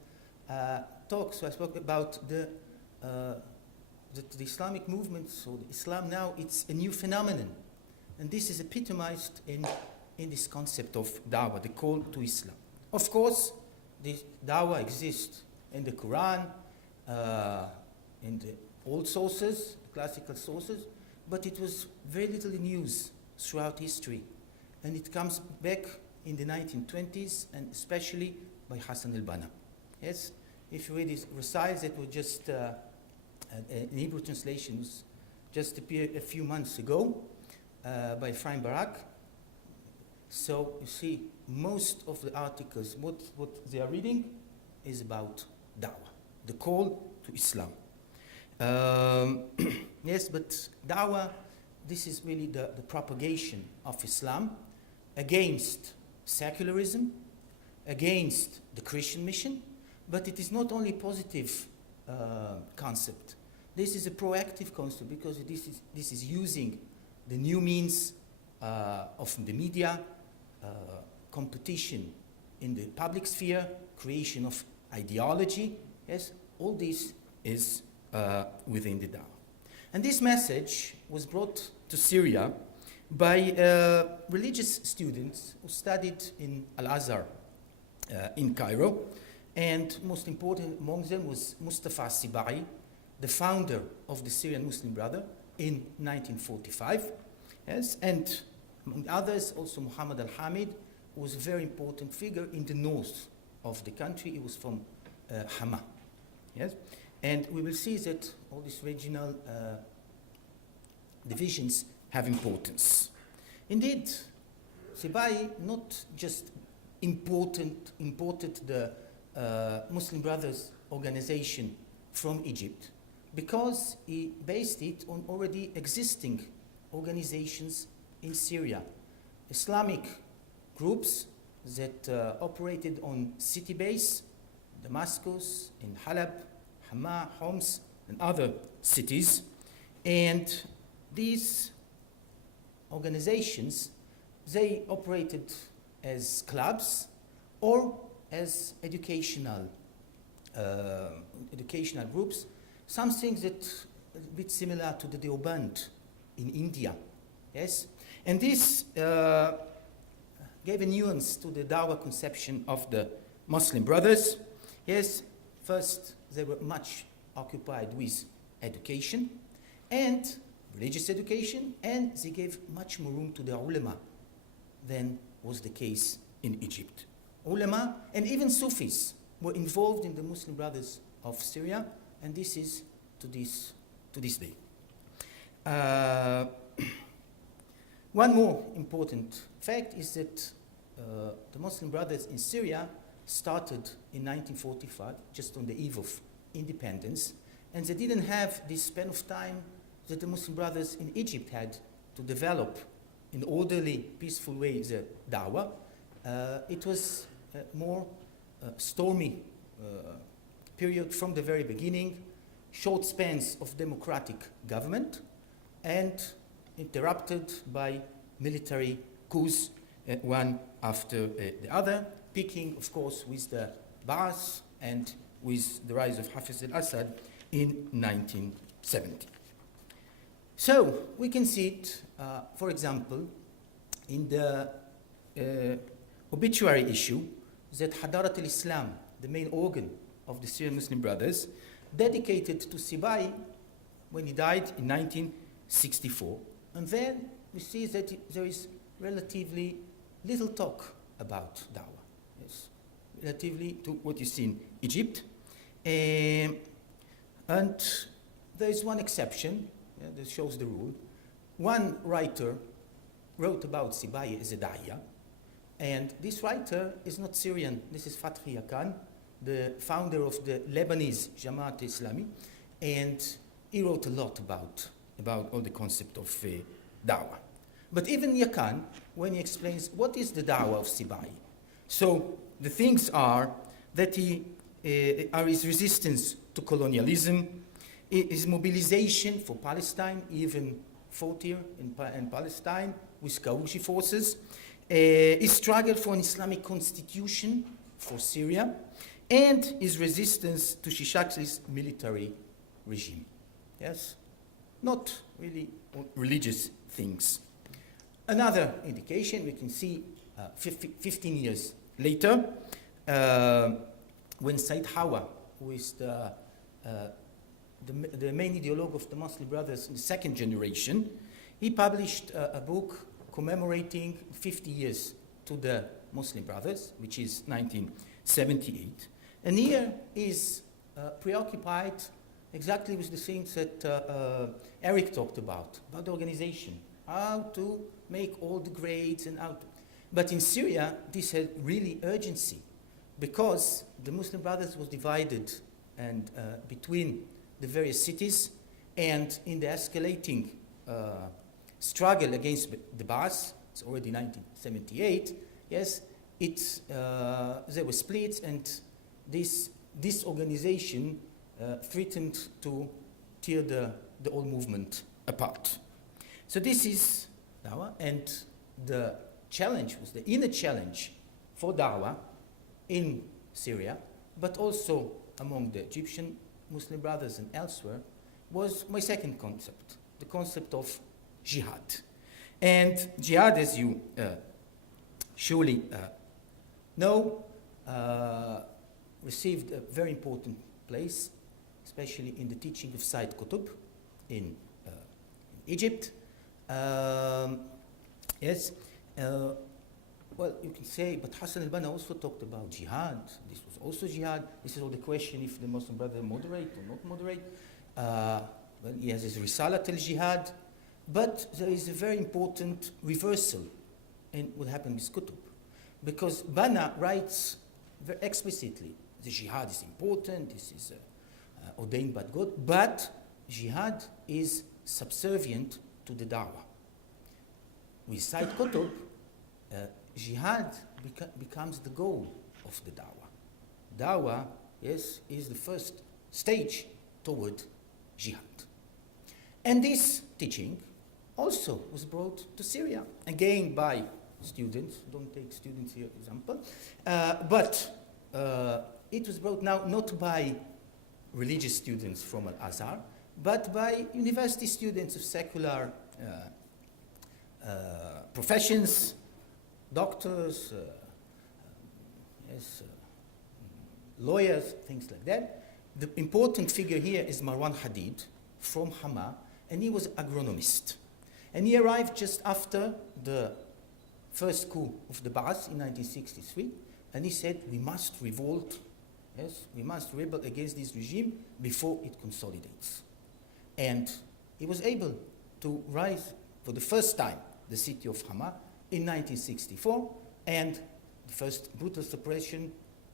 talk, so I spoke about the Islamic movement, so the Islam now, it's a new phenomenon. And this is epitomized in this concept of da'wah, the call to Islam. Of course, this da'wah exists in the Quran, in the old sources, classical sources, but it was very little in use throughout history. And it comes back in the 1920s, and especially by Hassan al-Banna. Yes, if you read his recitals that were just an Hebrew translation was just appeared a few months ago by Ephraim Barak. So you see, most of the articles, what they are reading is about da'wah, the call to Islam. Yes, but da'wah, this is really the propagation of Islam against secularism, against the Christian mission, but it is not only positive concept. This is a proactive concept because this is using the new means of the media, competition in the public sphere, creation of ideology. Yes, all this is within the da'wah. And this message was brought to Syria by religious students who studied in Al-Azhar in Cairo. And most important among them was Mustafa Sibai, the founder of the Syrian Muslim Brother in 1945. Yes, and among others, also Muhammad al-Hamid was a very important figure in the north of the country. He was from Hama. Yes, and we will see that all these regional divisions have importance. Indeed, Sibai not just imported the Muslim Brothers organization from Egypt, because he based it on already existing organizations in Syria. Islamic groups that operated on city base, Damascus, in Halab, Hama, Homs, and other cities. And these organizations, they operated as clubs, or as educational groups, something that's a bit similar to the Deoband in India, yes? And this gave a nuance to the Dawah conception of the Muslim Brothers. Yes, first, they were much occupied with education and religious education, and they gave much more room to the ulama than was the case in Egypt. Ulama and even Sufis were involved in the Muslim Brothers of Syria, and this is to this day. One more important fact is that the Muslim Brothers in Syria started in 1945, just on the eve of independence, and they didn't have this span of time that the Muslim Brothers in Egypt had to develop in orderly, peaceful way the dawah. It was a more stormy period from the very beginning, short spans of democratic government, and interrupted by military coups, one after the other, peaking, of course, with the Ba'ath and with the rise of Hafiz al-Assad in 1970. So we can see it, for example, in the obituary issue that Hadarat al-Islam, the main organ of the Syrian Muslim Brothers, dedicated to Sibai when he died in 1964. And then we see that there is relatively little talk about dawah, yes, relatively to what you see in Egypt. And there is one exception that shows the rule. One writer wrote about Sibai as a da'iyah, and this writer is not Syrian. This is Fathi Khan, the founder of the Lebanese Jamaat Islami, and he wrote a lot about all the concept of da'wah. But even Yakan, when he explains what is the da'wah of Sibai, so the things are that are his resistance to colonialism, his mobilization for Palestine, even fought here in Palestine with Kawushi forces, his struggle for an Islamic constitution for Syria, and his resistance to Shishakshi's military regime. Yes? Not really religious things. Another indication we can see 15 years later, when Said Hawa, who is the main ideologue of the Muslim Brothers in the second generation, he published a book commemorating 50 years to the Muslim Brothers, which is 1978. And here is preoccupied exactly with the things that Eric talked about the organization, how to make all the grades and out. But in Syria, this had really urgency because the Muslim Brothers was divided and between the various cities, and in the escalating struggle against the Ba'ath, it's already 1978, yes, there were splits, and this organization threatened to tear the whole movement apart. So this is Dawah, and the challenge was the inner challenge for Dawah in Syria, but also among the Egyptian Muslim Brothers and elsewhere, was my second concept, the concept of jihad. And jihad, as you surely know, received a very important place, especially in the teaching of Sayyid Qutb in Egypt. Yes. Well, you can say, but Hassan al-Banna also talked about jihad. This was also jihad. This is all the question if the Muslim brother moderate or not moderate. Well, he has his Risalat al-Jihad. But there is a very important reversal in what happened with Qutb. Because Banna writes very explicitly, the jihad is important, this is ordained by God, but jihad is subservient to the da'wah. With Sayyid Qutb, jihad becomes the goal of the da'wah. Da'wah, yes, is the first stage toward jihad. And this teaching also was brought to Syria, again by students, don't take students here example, but it was brought now not by religious students from Al-Azhar, but by university students of secular professions, doctors, lawyers, things like that. The important figure here is Marwan Hadid from Hama, and he was agronomist. And he arrived just after the first coup of the Ba'ath in 1963, and he said, we must revolt, yes, we must rebel against this regime before it consolidates. And he was able to rise for the first time the city of Hama in 1964, and the first brutal suppression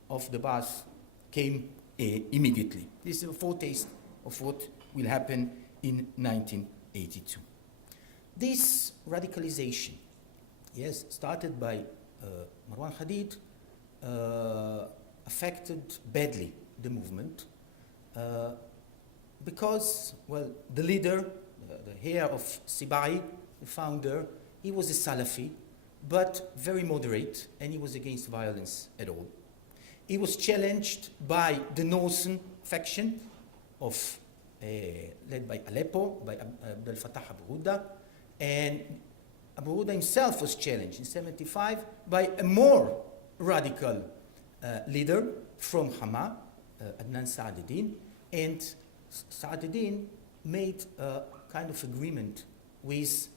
of the Ba'ath came immediately. This is a foretaste of what will happen in 1982. This radicalization, yes, started by Marwan Hadid, affected badly the movement because, well, the leader, the heir of Sibai, the founder, he was a Salafi, but very moderate, and he was against violence at all. He was challenged by the Northern faction of, led by Aleppo, by Abdel Fattah Abu Ghouda, and Abu Ghouda himself was challenged in 1975 by a more radical leader from Hama, Adnan Sa'adeddin, and Sa'adeddin made a kind of agreement with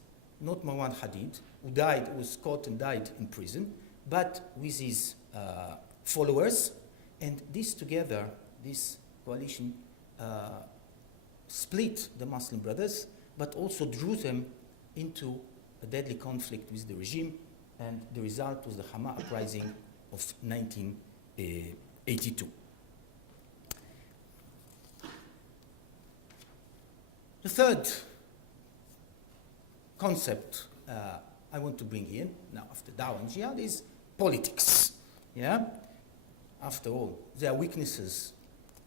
not Marwan Hadid, who died, who was caught and died in prison, but with his followers, and this together, this coalition split the Muslim Brothers, but also drew them into a deadly conflict with the regime, and the result was the Hama uprising of 1982. The third concept I want to bring in, now after Dawah and Jihad, is politics. Yeah? After all, there are weaknesses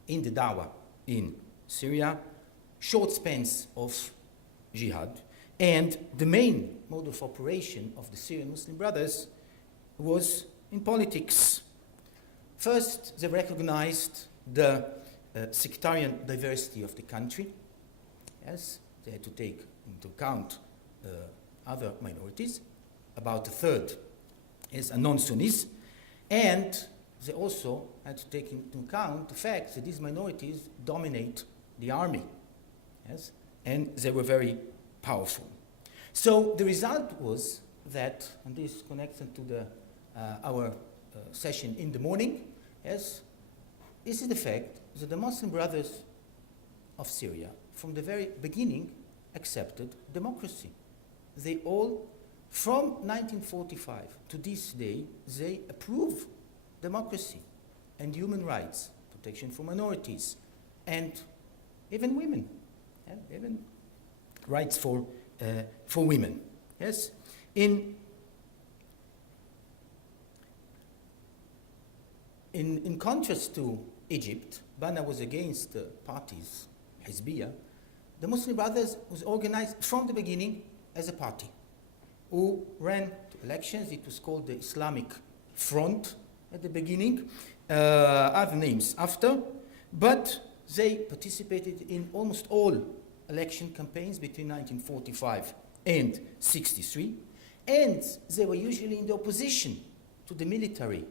in the Dawah in Syria, short spans of Jihad, and the main mode of operation of the Syrian Muslim Brothers was in politics. First, they recognized the sectarian diversity of the country. Yes, they had to take into account other minorities. About a third is a non-Sunnis, and they also had to take into account the fact that these minorities dominate the army, yes, and they were very powerful. So the result was that, and this connects to the, our session in the morning, yes, this is the fact that the Muslim Brothers of Syria, from the very beginning, accepted democracy. They all, from 1945 to this day, they approve democracy and human rights, protection for minorities, and even women, and even rights for women. Yes, in contrast to Egypt, Banna was against the parties, Hizbiya. The Muslim Brothers was organized from the beginning as a party who ran to elections. It was called the Islamic Front at the beginning, other names after, but they participated in almost all election campaigns between 1945 and 63, and they were usually in the opposition to the military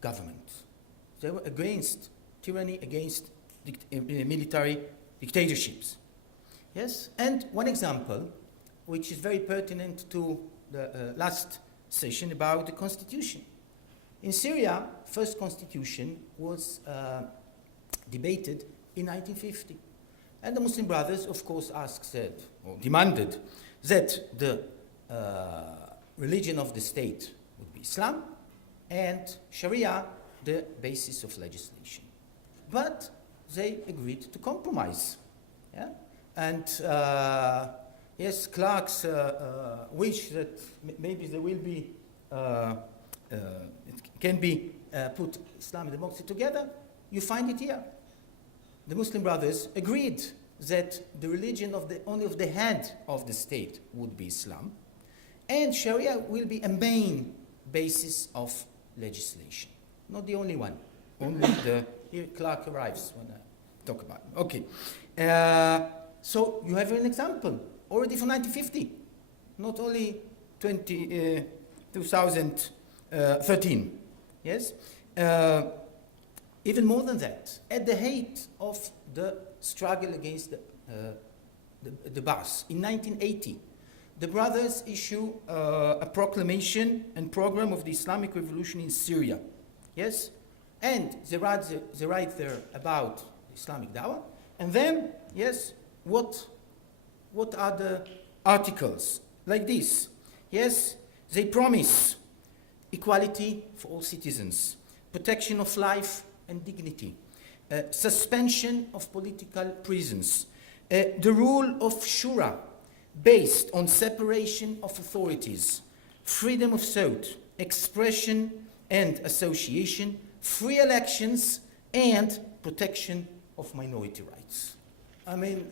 government. They were against tyranny, against military dictatorships. Yes, and one example, which is very pertinent to the last session about the constitution. In Syria, first constitution was debated in 1950. And the Muslim Brothers, of course, asked that, or demanded that the religion of the state would be Islam, and Sharia the basis of legislation. But they agreed to compromise. Yeah? And yes, Clark's wish that maybe there will be, it can be put Islam and democracy together, you find it here. The Muslim Brothers agreed that the religion of only of the head of the state would be Islam, And Sharia will be a main basis of legislation. Not the only one. Only the... Here Clark arrives when I talk about it. Okay. So you have an example already from 1950. Not only 2013. Yes? Even more than that. At the height of the struggle against the Ba'ath, in 1980, the brothers issue a proclamation and program of the Islamic Revolution in Syria. Yes? And they write there about Islamic Dawah. And then, yes, what are the articles? Like this. Yes, they promise equality for all citizens, protection of life and dignity, suspension of political prisons, the rule of shura based on separation of authorities, freedom of thought, expression and association, free elections, and protection of minority rights. I mean,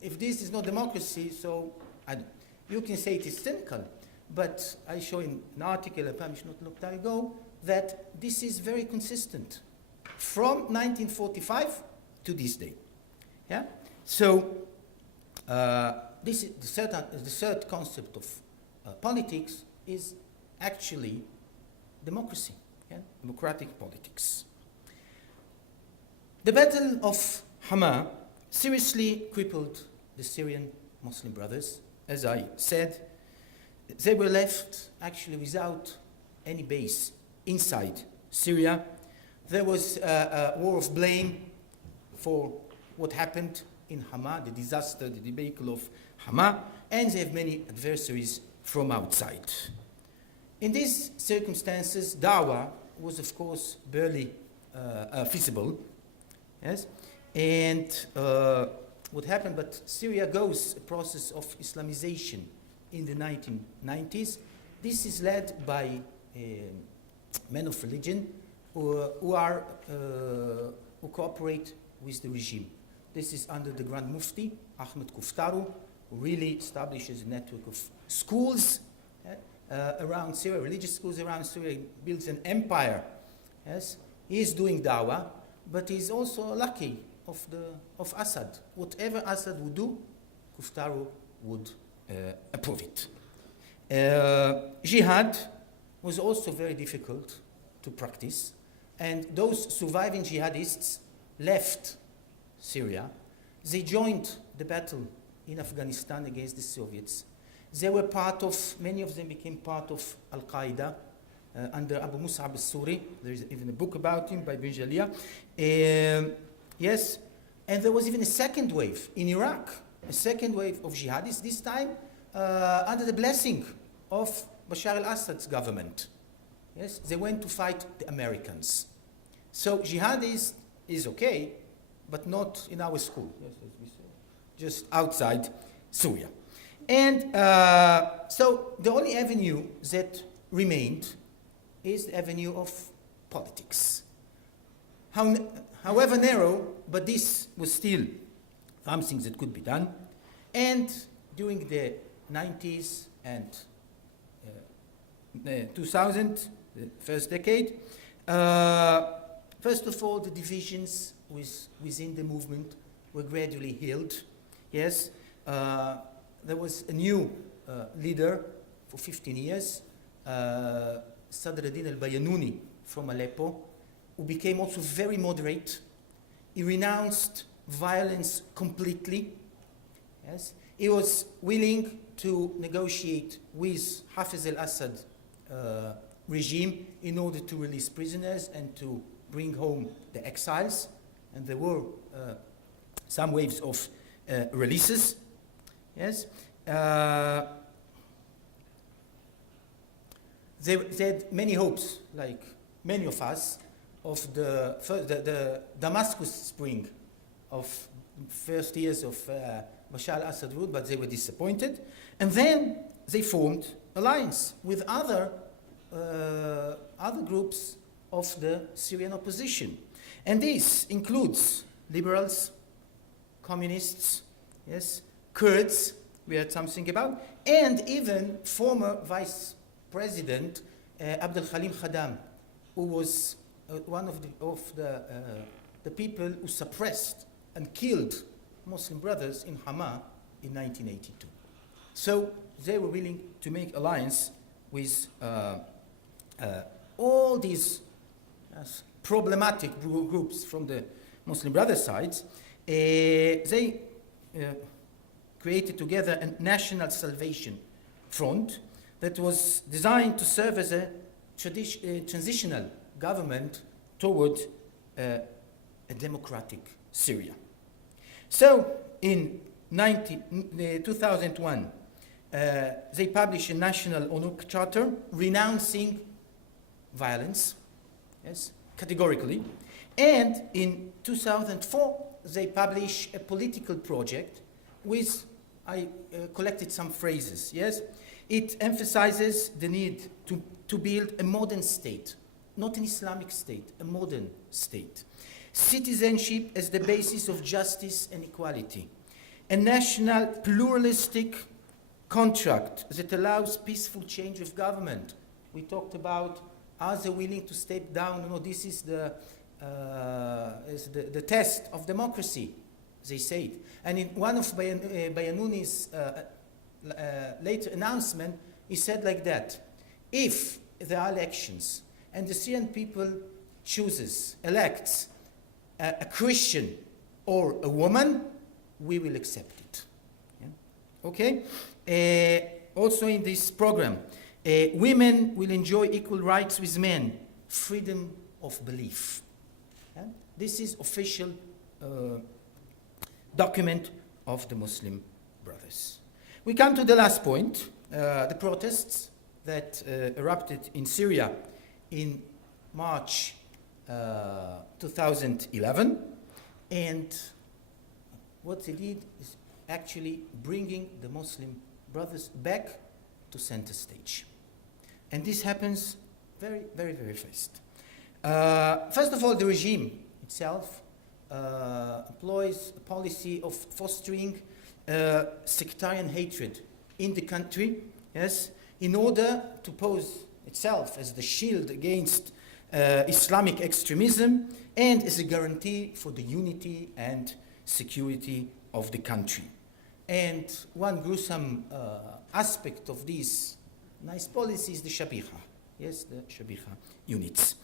if this is not democracy, so you can say it is cynical, but I show in an article I published not a long time ago that this is very consistent from 1945 to this day. Yeah? So this is the third concept of politics is actually democracy, yeah? Democratic politics. The Battle of Hama seriously crippled the Syrian Muslim Brothers. As I said, they were left actually without any base inside Syria. There was a war of blame for what happened in Hama, the disaster, the debacle of Hama, and they have many adversaries from outside. In these circumstances, Dawah was, of course, barely feasible. Yes? And what happened, but Syria goes a process of Islamization in the 1990s. This is led by men of religion who cooperate with the regime. This is under the Grand Mufti, Ahmed Kuftaru, who really establishes a network of schools around Syria, religious schools around Syria. He builds an empire. Yes? He is doing dawah, but he's also lucky of Assad. Whatever Assad would do, Kuftaru would approve it. Jihad was also very difficult to practice, and those surviving jihadists left Syria. They joined the battle in Afghanistan against the Soviets. They were many of them became part of Al-Qaeda under Abu Mus'ab al-Suri. There is even a book about him by Ben Jalia. Yes, and there was even a second wave in Iraq, a second wave of jihadists, this time under the blessing of Bashar al-Assad's government. Yes, they went to fight the Americans. So jihad is okay, but not in our school. Yes, as we saw, just outside Syria. And so the only avenue that remained is the avenue of politics. However narrow, but this was still something that could be done. And during the 90s and 2000, the first decade, first of all, the divisions within the movement were gradually healed. Yes, there was a new leader for 15 years, Sadr ad-Din al-Bayanuni from Aleppo, who became also very moderate. He renounced violence completely. Yes, he was willing to negotiate with Hafez al-Assad regime in order to release prisoners and to bring home the exiles. And there were some waves of releases. Yes, they had many hopes, like many of us, of the Damascus Spring of first years of Bashar al-Assad rule, but they were disappointed. And then they formed alliance with other groups of the Syrian opposition. And this includes liberals, communists, yes, Kurds, we heard something about, and even former Vice President Abdel Halim Khaddam, who was one of the people who suppressed and killed Muslim brothers in Hama in 1982. So they were willing to make alliance with all these problematic groups from the Muslim Brothers sides. They created together a National Salvation Front that was designed to serve as a transitional government toward a democratic Syria. So in 2001, they published a national Onuk charter renouncing violence, yes, categorically. And in 2004, they published a political project with, I collected some phrases, yes? It emphasizes the need to build a modern state, not an Islamic state, a modern state. Citizenship as the basis of justice and equality. A national pluralistic contract that allows peaceful change of government. We talked about, are they willing to step down? You know, this is the test of democracy, they said. And in one of Bayanuni's later announcement, he said like that: if there are elections and the Syrian people elects a Christian or a woman, we will accept it. Yeah? Okay? Also in this program, women will enjoy equal rights with men, freedom of belief. Yeah? This is official document of the Muslim Brothers. We come to the last point, the protests that erupted in Syria in March 2011, and what they did is actually bringing the Muslim Brothers back to center stage. And this happens very, very, very fast. First of all, the regime itself employs a policy of fostering sectarian hatred in the country, yes, in order to pose itself as the shield against Islamic extremism and as a guarantee for the unity and security of the country. And one gruesome aspect of this nice policy is the Shabiha, yes, the Shabiha units.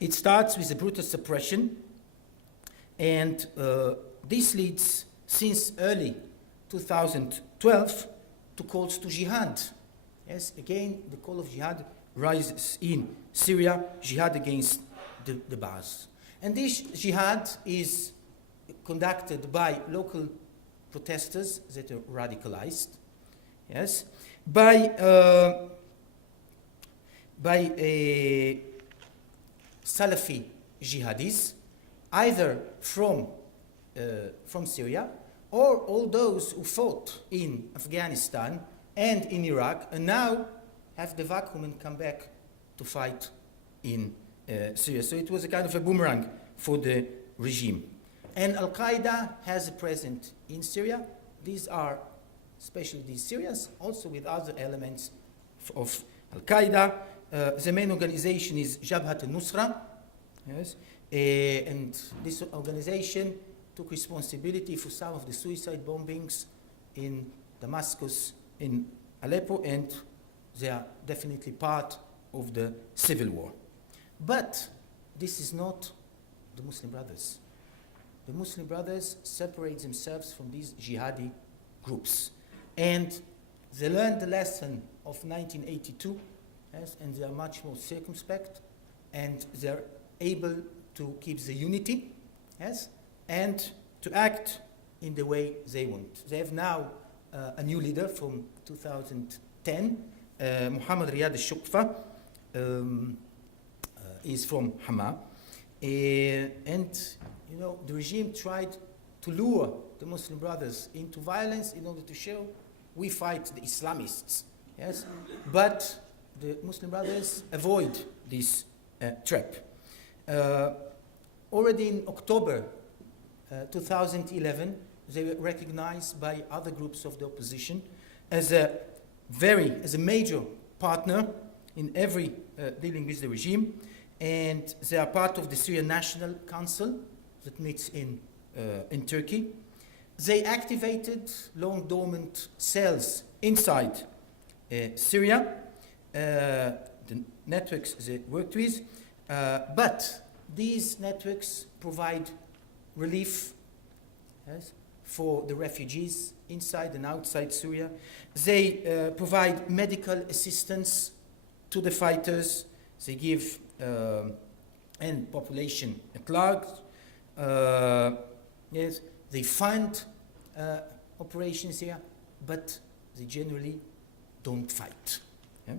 It starts with a brutal suppression, and this leads, since early 2012, to calls to jihad. Yes, again, the call of jihad rises in Syria, jihad against the Baas. And this jihad is conducted by local protesters that are radicalized, yes, by Salafi jihadis, either from Syria or all those who fought in Afghanistan and in Iraq and now have the vacuum and come back to fight in Syria. So it was a kind of a boomerang for the regime. And Al-Qaeda has a presence in Syria. These are, especially these Syrians, also with other elements of Al-Qaeda. The main organization is Jabhat al-Nusra, yes, and this organization took responsibility for some of the suicide bombings in Damascus, in Aleppo, and they are definitely part of the civil war. But this is not the Muslim Brothers. The Muslim Brothers separate themselves from these jihadi groups. And they learned the lesson of 1982, yes, and they are much more circumspect, and they're able to keep the unity, yes, and to act in the way they want. They have now a new leader from 2010, Muhammad Riyad al-Shukfa, is from Hama. And, you know, the regime tried to lure the Muslim Brothers into violence in order to show we fight the Islamists, yes? But the Muslim Brothers avoid this trap. Already in October 2011, they were recognized by other groups of the opposition as a major partner in every dealing with the regime, and they are part of the Syrian National Council that meets in Turkey. They activated long dormant cells inside Syria, the networks they worked with, but these networks provide relief, yes, for the refugees inside and outside Syria. They provide medical assistance to the fighters. They give and population at large. Yes, they fund operations here, but they generally don't fight. Yeah?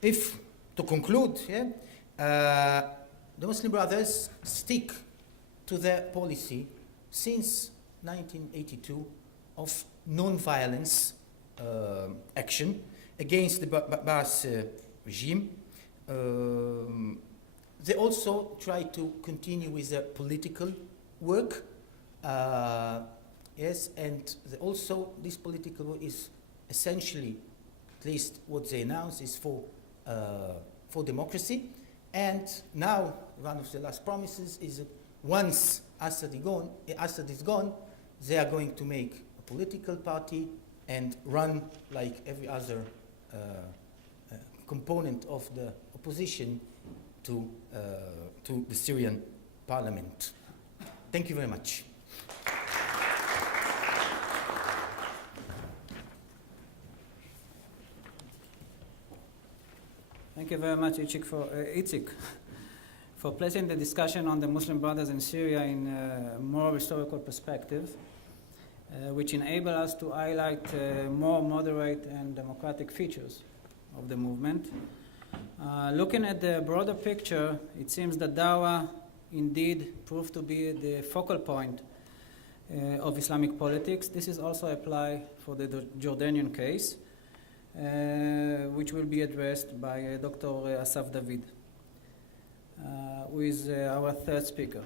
If to conclude, yeah, the Muslim Brothers stick to their policy since 1982 of non-violence action against the Ba'ath regime. They also try to continue with their political work. Yes, and this political work is essentially, at least what they announce, is for democracy. And now, one of the last promises is that once Assad is gone, they are going to make a political party and run like every other component of the opposition to the Syrian parliament. Thank you very much. Thank you very much, Itzik, for placing the discussion on the Muslim Brothers in Syria in a more historical perspective, which enable us to highlight more moderate and democratic features of the movement. Looking at the broader picture, it seems that Dawah indeed proved to be the focal point of Islamic politics. This is also applied for the Jordanian case, which will be addressed by Dr. Asaf David, who is our third speaker.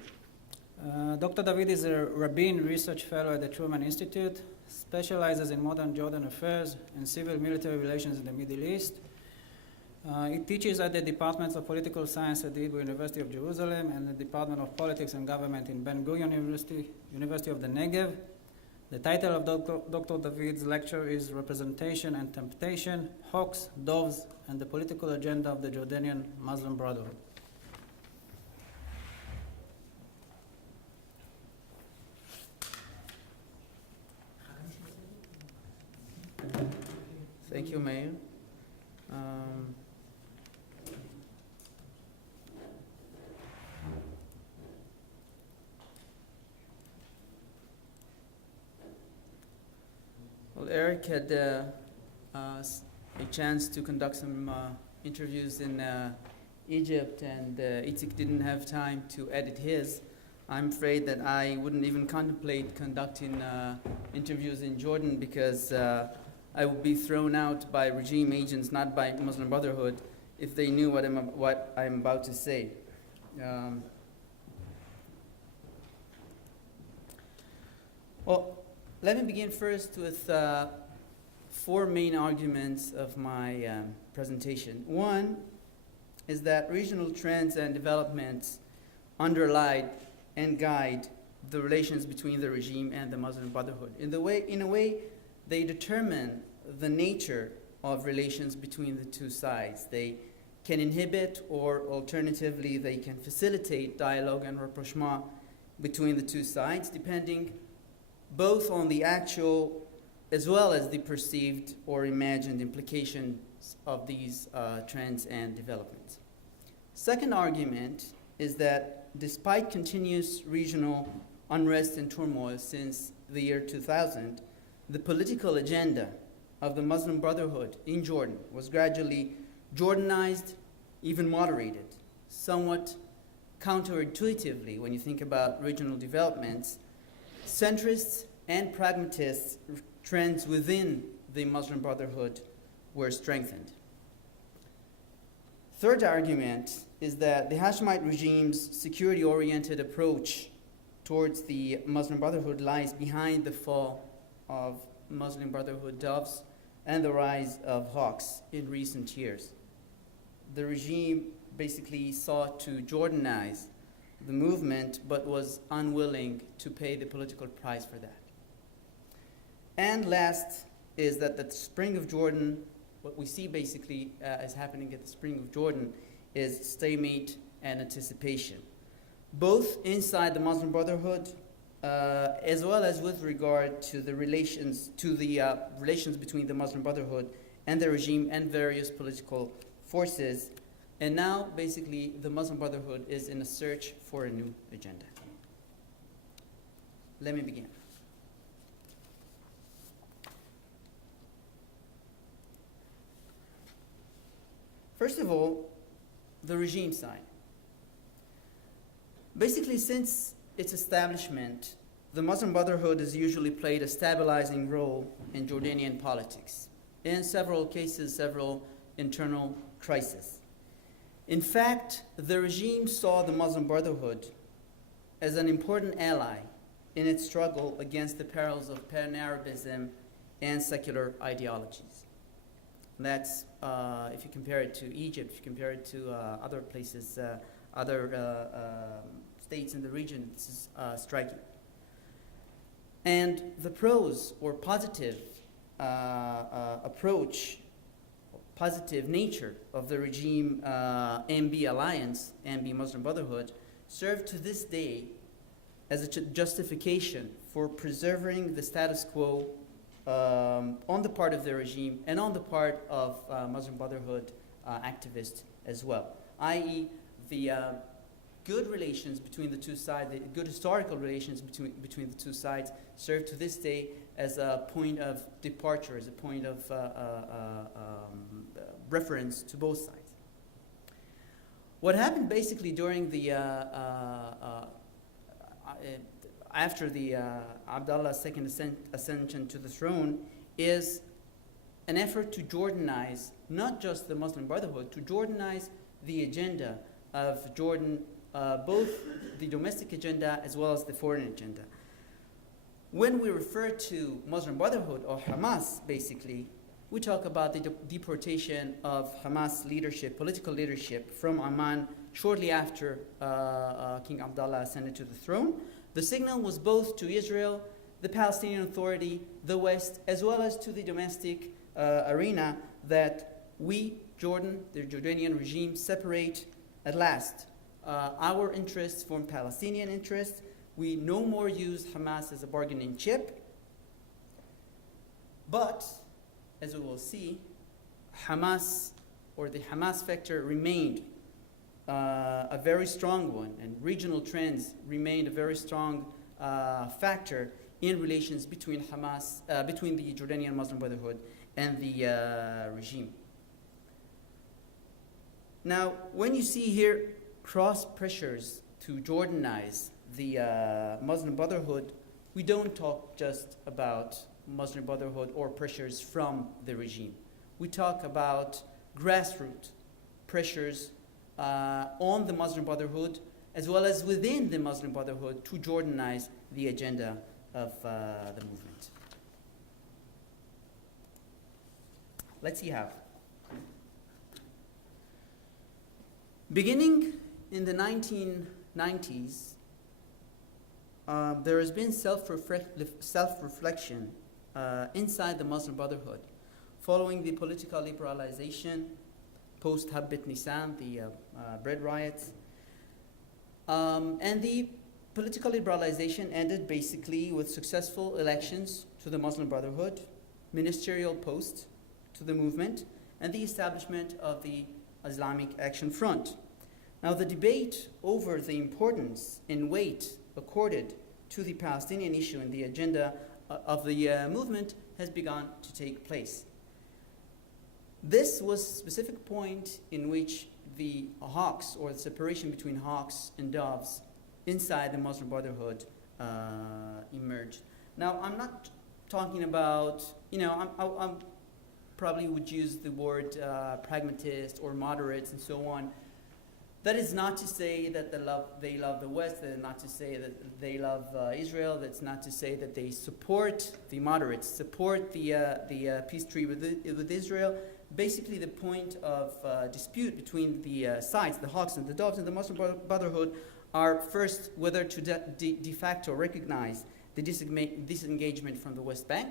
Dr. David is a Rabin Research Fellow at the Truman Institute, specializes in modern Jordan affairs and civil-military relations in the Middle East. He teaches at the Departments of Political Science at the Hebrew University of Jerusalem and the Department of Politics and Government in Ben-Gurion University of the Negev. The title of Dr. David's lecture is Representation and Temptation, Hawks, Doves, and the Political Agenda of the Jordanian Muslim Brotherhood. Thank you, Mayor. Well, Eric had a chance to conduct some interviews in Egypt, and Itzik didn't have time to edit his. I'm afraid that I wouldn't even contemplate conducting interviews in Jordan because I would be thrown out by regime agents, not by Muslim Brotherhood, if they knew what I'm about to say. Well, let me begin first with four main arguments of my presentation. One is that regional trends and developments underlie and guide the relations between the regime and the Muslim Brotherhood. In a way, they determine the nature of relations between the two sides. They can inhibit, or alternatively, they can facilitate dialogue and rapprochement between the two sides, depending both on the actual as well as the perceived or imagined implications of these trends and developments. Second argument is that despite continuous regional unrest and turmoil since the year 2000, the political agenda of the Muslim Brotherhood in Jordan was gradually Jordanized, even moderated, somewhat counterintuitively when you think about regional developments. Centrists and pragmatists trends within the Muslim Brotherhood were strengthened. Third argument is that the Hashemite regime's security-oriented approach towards the Muslim Brotherhood lies behind the fall of Muslim Brotherhood doves and the rise of hawks in recent years. The regime basically sought to Jordanize the movement, but was unwilling to pay the political price for that. And last is that the Spring of Jordan, what we see basically is happening at the Spring of Jordan is stalemate and anticipation, both inside the Muslim Brotherhood as well as with regard to the relations between the Muslim Brotherhood and the regime and various political forces. And now, basically, the Muslim Brotherhood is in a search for a new agenda. Let me begin. First of all, the regime side. Basically, since its establishment, the Muslim Brotherhood has usually played a stabilizing role in Jordanian politics. In several cases, several internal crises. In fact, the regime saw the Muslim Brotherhood as an important ally in its struggle against the perils of pan-Arabism and secular ideologies. That's, if you compare it to Egypt, if you compare it to other places, other states in the region, this is striking. And the pros or positive approach, positive nature of the regime MB alliance, MB Muslim Brotherhood, served to this day as a justification for preserving the status quo on the part of the regime and on the part of Muslim Brotherhood activists as well, i.e. the good relations between the two sides, the good historical relations between the two sides serve to this day as a point of departure, as a point of reference to both sides. What happened basically during the after the Abdullah's second ascension to the throne is an effort to Jordanize not just the Muslim Brotherhood, to Jordanize the agenda of Jordan, both the domestic agenda as well as the foreign agenda. When we refer to Muslim Brotherhood or Hamas, basically, we talk about the deportation of Hamas leadership, political leadership from Amman shortly after King Abdullah ascended to the throne. The signal was both to Israel, the Palestinian Authority, the West, as well as to the domestic arena that we, Jordan, the Jordanian regime, separate at last our interests from Palestinian interests. We no more use Hamas as a bargaining chip. But, as we will see, Hamas, or the Hamas factor, remained a very strong one, and regional trends remained a very strong factor in relations between Hamas, between the Jordanian Muslim Brotherhood and the regime. Now, when you see here cross pressures to Jordanize the Muslim Brotherhood, we don't talk just about Muslim Brotherhood or pressures from the regime. We talk about grassroots pressures on the Muslim Brotherhood as well as within the Muslim Brotherhood to Jordanize the agenda of the movement. Let's see how. Beginning in the 1990s, there has been self-reflection inside the Muslim Brotherhood following the political liberalization post-Habit Nisan, the bread riots. And the political liberalization ended basically with successful elections to the Muslim Brotherhood, ministerial posts to the movement, and the establishment of the Islamic Action Front. Now, the debate over the importance and weight accorded to the Palestinian issue in the agenda of the movement has begun to take place. This was a specific point in which the hawks, or the separation between hawks and doves inside the Muslim Brotherhood emerged. Now, I'm not talking about, I'm probably would use the word pragmatist or moderates and so on. That is not to say that they love the West, that is not to say that they love Israel, that's not to say that they support the moderates, support the peace treaty with Israel. Basically, the point of dispute between the sides, the Hawks and the Doves and the Muslim Brotherhood, are first whether to de facto recognize the disengagement from the West Bank,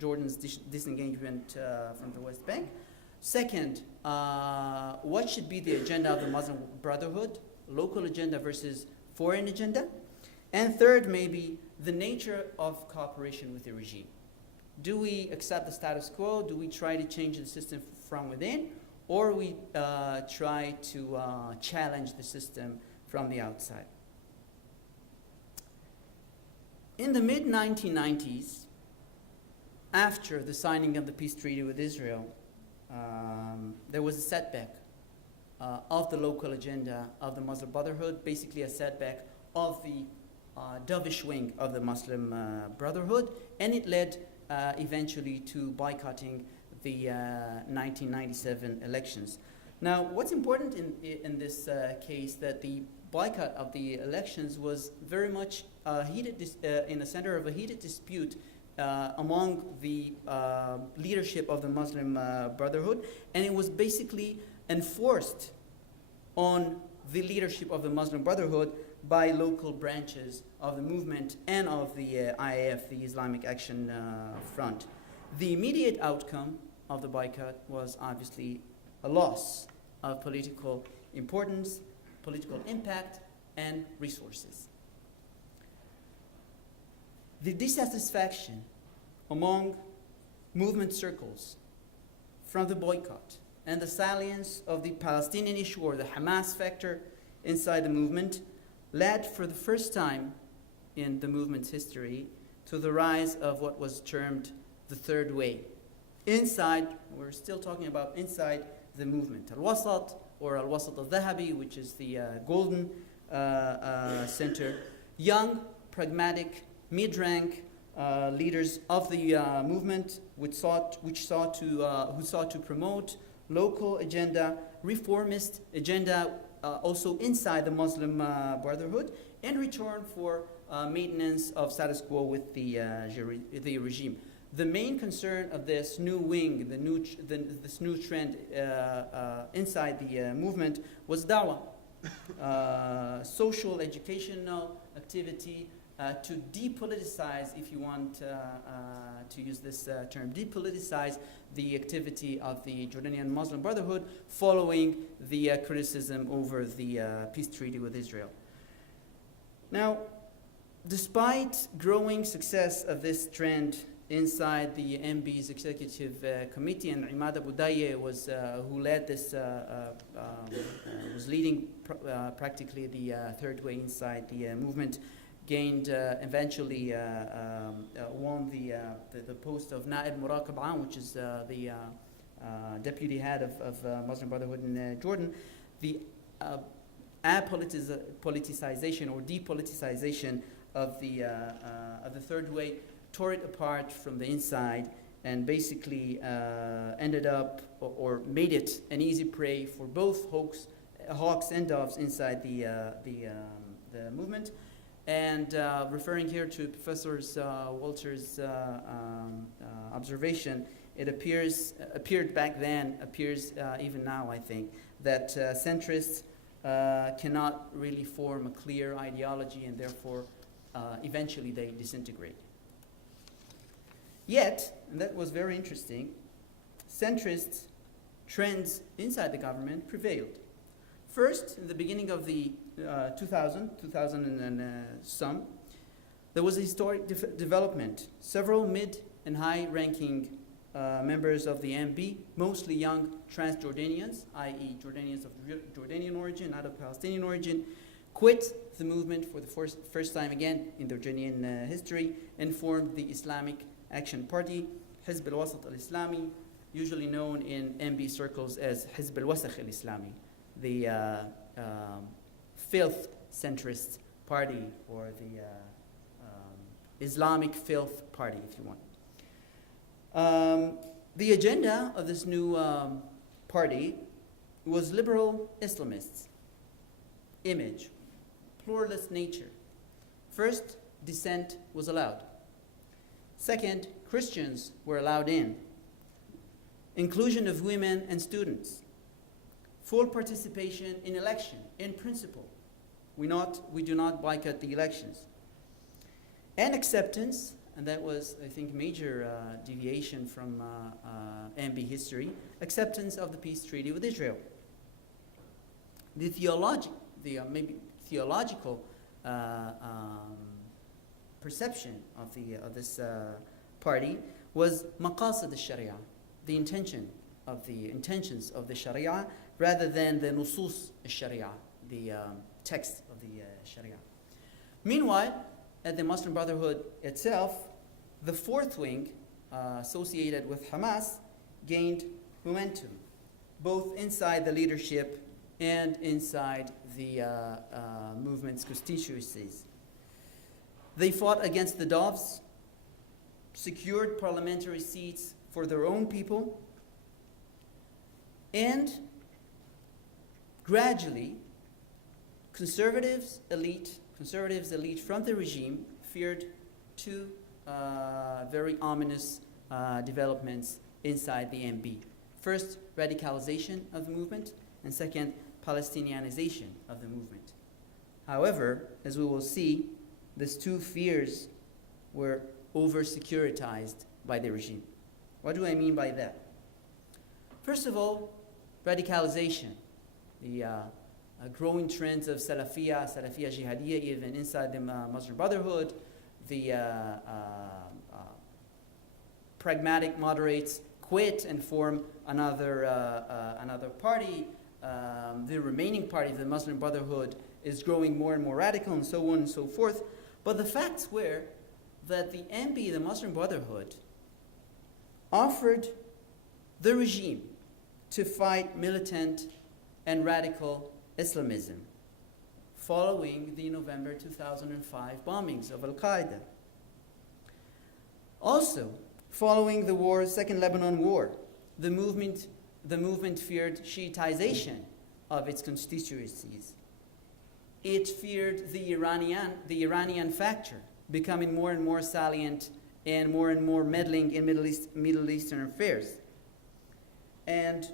Jordan's disengagement from the West Bank. Second, what should be the agenda of the Muslim Brotherhood, local agenda versus foreign agenda? And third, maybe the nature of cooperation with the regime. Do we accept the status quo? Do we try to change the system from within? Or we try to challenge the system from the outside? In the mid-1990s, after the signing of the peace treaty with Israel, there was a setback of the local agenda of the Muslim Brotherhood, basically a setback of the dovish wing of the Muslim Brotherhood, and it led eventually to boycotting the 1997 elections. Now, what's important in this case that the boycott of the elections was very much in the center of a heated dispute among the leadership of the Muslim Brotherhood, and it was basically enforced on the leadership of the Muslim Brotherhood by local branches of the movement and of the IAF, the Islamic Action Front. The immediate outcome of the boycott was obviously a loss of political importance, political impact, and resources. The dissatisfaction among movement circles from the boycott and the salience of the Palestinian issue or the Hamas factor inside the movement led for the first time in the movement's history to the rise of what was termed the third way. Inside, we're still talking about inside the movement. Al-Wasat or Al-Wasat al-Dhahabi, which is the golden center. Young, pragmatic, mid-rank leaders of the movement who sought to promote local agenda, reformist agenda, also inside the Muslim Brotherhood, in return for maintenance of status quo with the regime. The main concern of this new wing, this new trend inside the movement was dawah, social, educational activity, to depoliticize, if you want to use this term, depoliticize the activity of the Jordanian Muslim Brotherhood following the criticism over the peace treaty with Israel. Now, despite growing success of this trend inside the MB's executive committee, and Imad Abu Daye was who led this, was leading practically the third way inside the movement, gained eventually won the post of Naib Muraqib Am, which is the deputy head of Muslim Brotherhood in Jordan. The apoliticization or depoliticization of the third way tore it apart from the inside and basically ended up or made it an easy prey for both hawks and doves inside the movement. And referring here to Professor Walzer's observation, it appeared back then, appears even now, I think, that centrists cannot really form a clear ideology, and therefore eventually they disintegrate. Yet, and that was very interesting, centrist trends inside the government prevailed. First, in the beginning of the 2000 and some, there was a historic development. Several mid and high-ranking members of the MB, mostly young Transjordanians, i.e. Jordanians of Jordanian origin, not of Palestinian origin, quit the movement for the first time again in the Jordanian history and formed the Islamic Action Party, Hizb al-Wasat al-Islami, usually known in MB circles as Hizb al-Wasakh al-Islami, the filth centrist party, or the Islamic filth party, if you want. The agenda of this new party was liberal Islamists. image, pluralist nature. First, dissent was allowed. Second, Christians were allowed in. Inclusion of women and students. Full participation in election, in principle. We do not boycott the elections. And acceptance, and that was, I think, major deviation from MB history, acceptance of the peace treaty with Israel. The theological perception of this party was maqasid al-sharia, the intentions of the sharia, rather than the nusus al-sharia, the text of the sharia. Meanwhile, at the Muslim Brotherhood itself, the fourth wing, associated with Hamas, gained momentum, both inside the leadership and inside the movement's constituencies. They fought against the Doves, secured parliamentary seats for their own people, and gradually, conservatives elite from the regime feared two very ominous developments inside the MB. First, radicalization of the movement, and second, Palestinianization of the movement. However, as we will see, these two fears were over-securitized by the regime. What do I mean by that? First of all, radicalization. The growing trends of Salafiyya Jihadiyya, even inside the Muslim Brotherhood, the pragmatic moderates quit and form another party. The remaining party, the Muslim Brotherhood, is growing more and more radical, and so on and so forth. But the facts were that the MB, the Muslim Brotherhood, offered the regime to fight militant and radical Islamism following the November 2005 bombings of Al-Qaeda. Also, following the Second Lebanon War, the movement feared Shiitization of its constituencies. It feared the Iranian factor, becoming more and more salient and more meddling in Middle Eastern affairs. And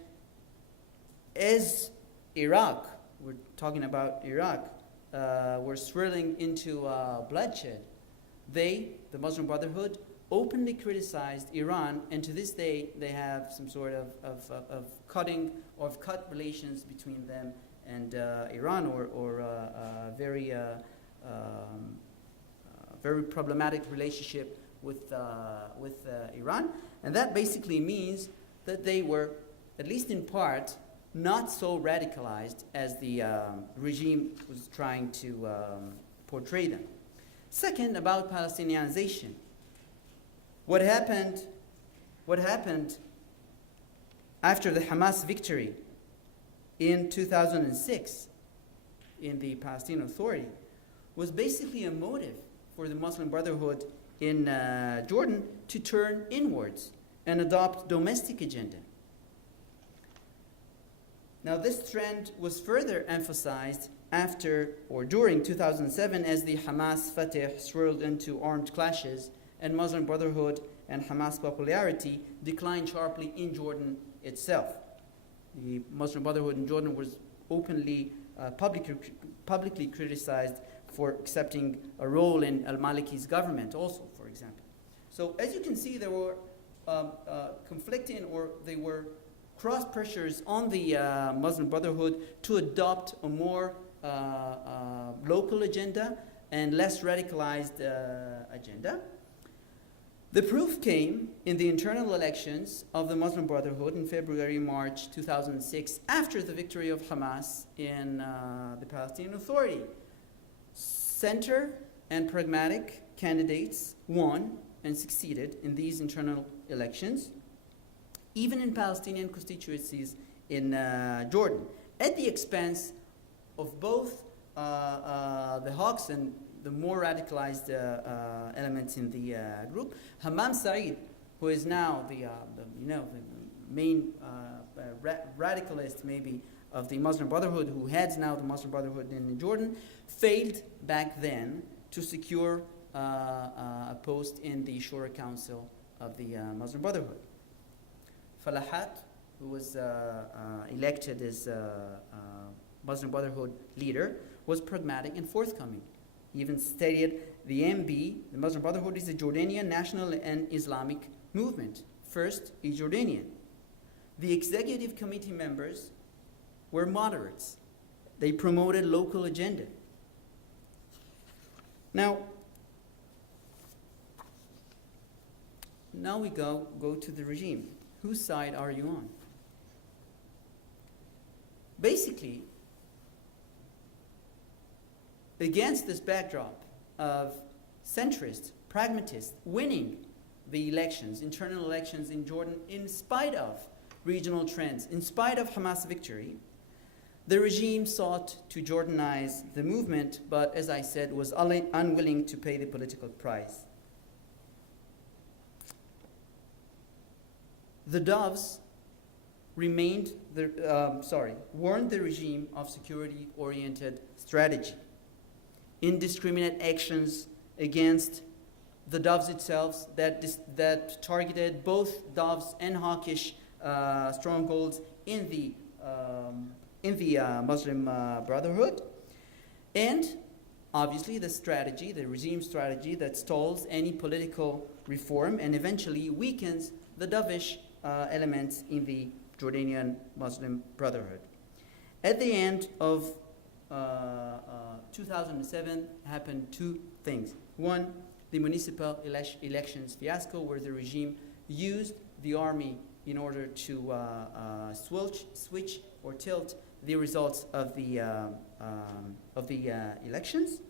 as Iraq, we're talking about Iraq, were swirling into bloodshed, the Muslim Brotherhood, openly criticized Iran, and to this day they have some sort of cut relations between them and Iran, or very problematic relationship with Iran, and that basically means that they were, at least in part, not so radicalized as the regime was trying to portray them. Second, about Palestinianization. What happened after the Hamas victory in 2006 in the Palestinian Authority was basically a motive for the Muslim Brotherhood in Jordan to turn inwards and adopt domestic agenda. Now, this trend was further emphasized after or during 2007 as the Hamas-Fatah swirled into armed clashes, and Muslim Brotherhood and Hamas popularity declined sharply in Jordan itself. The Muslim Brotherhood in Jordan was openly, publicly criticized for accepting a role in al-Maliki's government also, for example. So as you can see, there were conflicting, or they were cross pressures on the Muslim Brotherhood to adopt a more local agenda and less radicalized agenda. The proof came in the internal elections of the Muslim Brotherhood in February-March 2006, after the victory of Hamas in the Palestinian Authority. Center and pragmatic candidates won and succeeded in these internal elections, even in Palestinian constituencies in Jordan, at the expense of both the Hawks and the more radicalized elements in the group. Hammam Said, who is now the main radicalist, maybe, of the Muslim Brotherhood, who heads now the Muslim Brotherhood in Jordan, failed back then to secure a post in the Shura Council of the Muslim Brotherhood. Falahat, who was elected as Muslim Brotherhood leader, was pragmatic and forthcoming. He even stated, the MB, the Muslim Brotherhood, is a Jordanian national and Islamic movement. First, a Jordanian. The executive committee members were moderates. They promoted local agenda. Now we go to the regime. Whose side are you on? Basically, against this backdrop of centrists, pragmatists winning the elections, internal elections in Jordan, in spite of regional trends, in spite of Hamas victory, the regime sought to Jordanize the movement, but as I said, was unwilling to pay the political price. The doves warned the regime of security-oriented strategy, indiscriminate actions against the doves itself that targeted both doves and hawkish strongholds in the Muslim Brotherhood, and obviously the regime strategy that stalls any political reform and eventually weakens the dovish elements in the Jordanian Muslim Brotherhood. At the end of 2007 happened two things. One, the municipal elections fiasco, where the regime used the army in order to switch or tilt the results of the elections.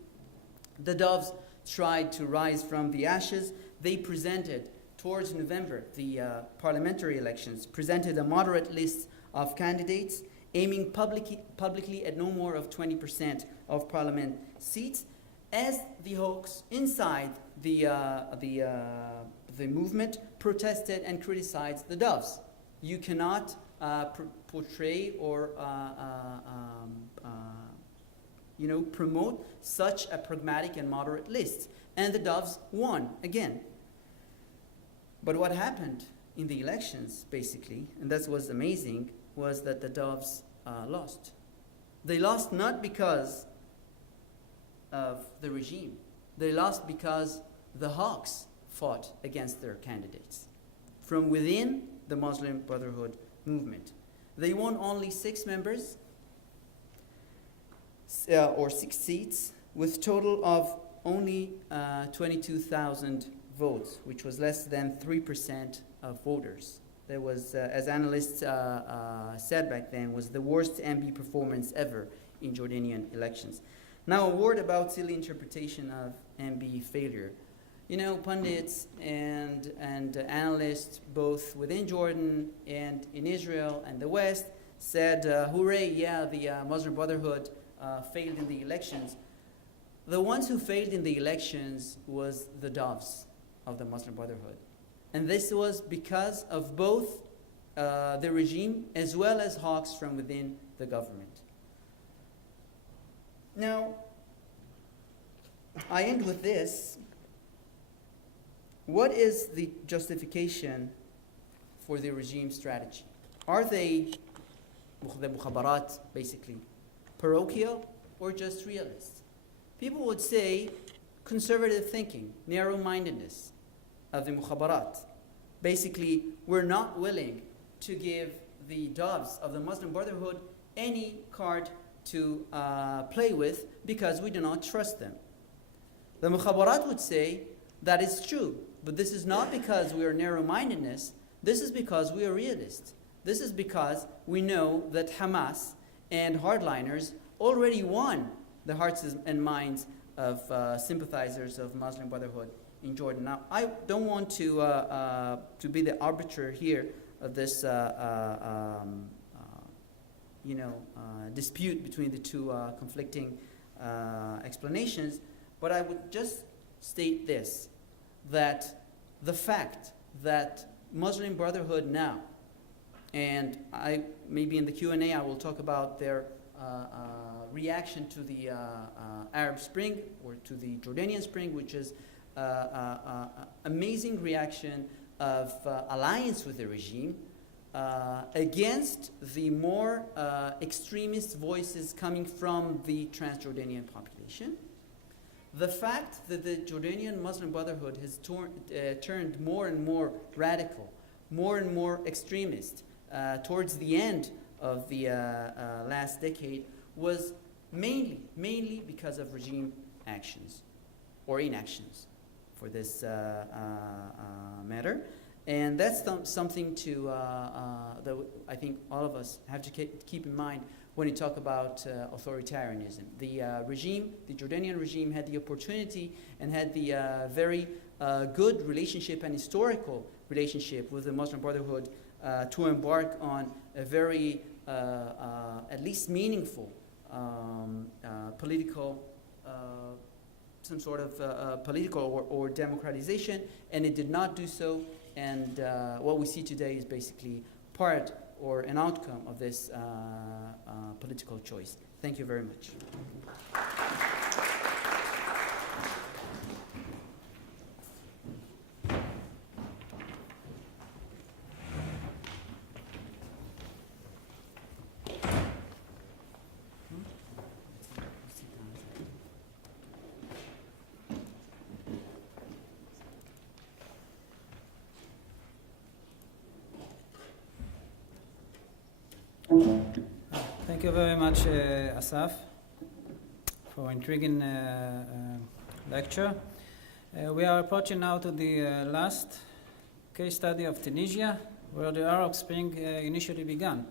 The doves tried to rise from the ashes. They presented, towards November, the parliamentary elections, presented a moderate list of candidates, aiming publicly at no more of 20% of parliament seats, as the hawks inside the movement protested and criticized the doves. You cannot portray or promote such a pragmatic and moderate list. And the doves won again. But what happened in the elections, basically, and that's what's amazing, was that the doves lost. They lost not because of the regime. They lost because the hawks fought against their candidates from within the Muslim Brotherhood movement. They won only 6 members, or 6 seats, with total of only 22,000 votes, which was less than 3% of voters. There was, as analysts said back then, was the worst MB performance ever in Jordanian elections. Now, a word about silly interpretation of MB failure. You know, pundits and analysts, both within Jordan and in Israel and the West, said, hooray, yeah, the Muslim Brotherhood failed in the elections. The ones who failed in the elections was the doves of the Muslim Brotherhood. And this was because of both the regime as well as hawks from within the government. Now, I end with this. What is the justification for the regime strategy? Are they, the mukhabarat, basically, parochial or just realists? People would say conservative thinking, narrow-mindedness of the mukhabarat. Basically, we're not willing to give the doves of the Muslim Brotherhood any card to play with because we do not trust them. The mukhabarat would say that is true, but this is not because we are narrow-mindedness. This is because we are realists. This is because we know that Hamas and hardliners already won the hearts and minds of sympathizers of Muslim Brotherhood in Jordan. Now, I don't want to be the arbiter here of this dispute between the two conflicting explanations, but I would just state this, that the fact that Muslim Brotherhood now And maybe in the Q&A I will talk about their reaction to the Arab Spring, or to the Jordanian Spring, which is amazing reaction of alliance with the regime against the more extremist voices coming from the Transjordanian population. The fact that the Jordanian Muslim Brotherhood has turned more and more radical, more and more extremist towards the end of the last decade was mainly because of regime actions, or inactions for this matter. And that's something that I think all of us have to keep in mind when we talk about authoritarianism. The Jordanian regime had the opportunity and had the very good relationship and historical relationship with the Muslim Brotherhood to embark on a very, at least meaningful political, some sort of political or democratization, and it did not do so. And what we see today is basically part or an outcome of this political choice. Thank you very much. Thank you very much, Asaf, for intriguing lecture. We are approaching now to the last case study of Tunisia, where the Arab Spring initially began.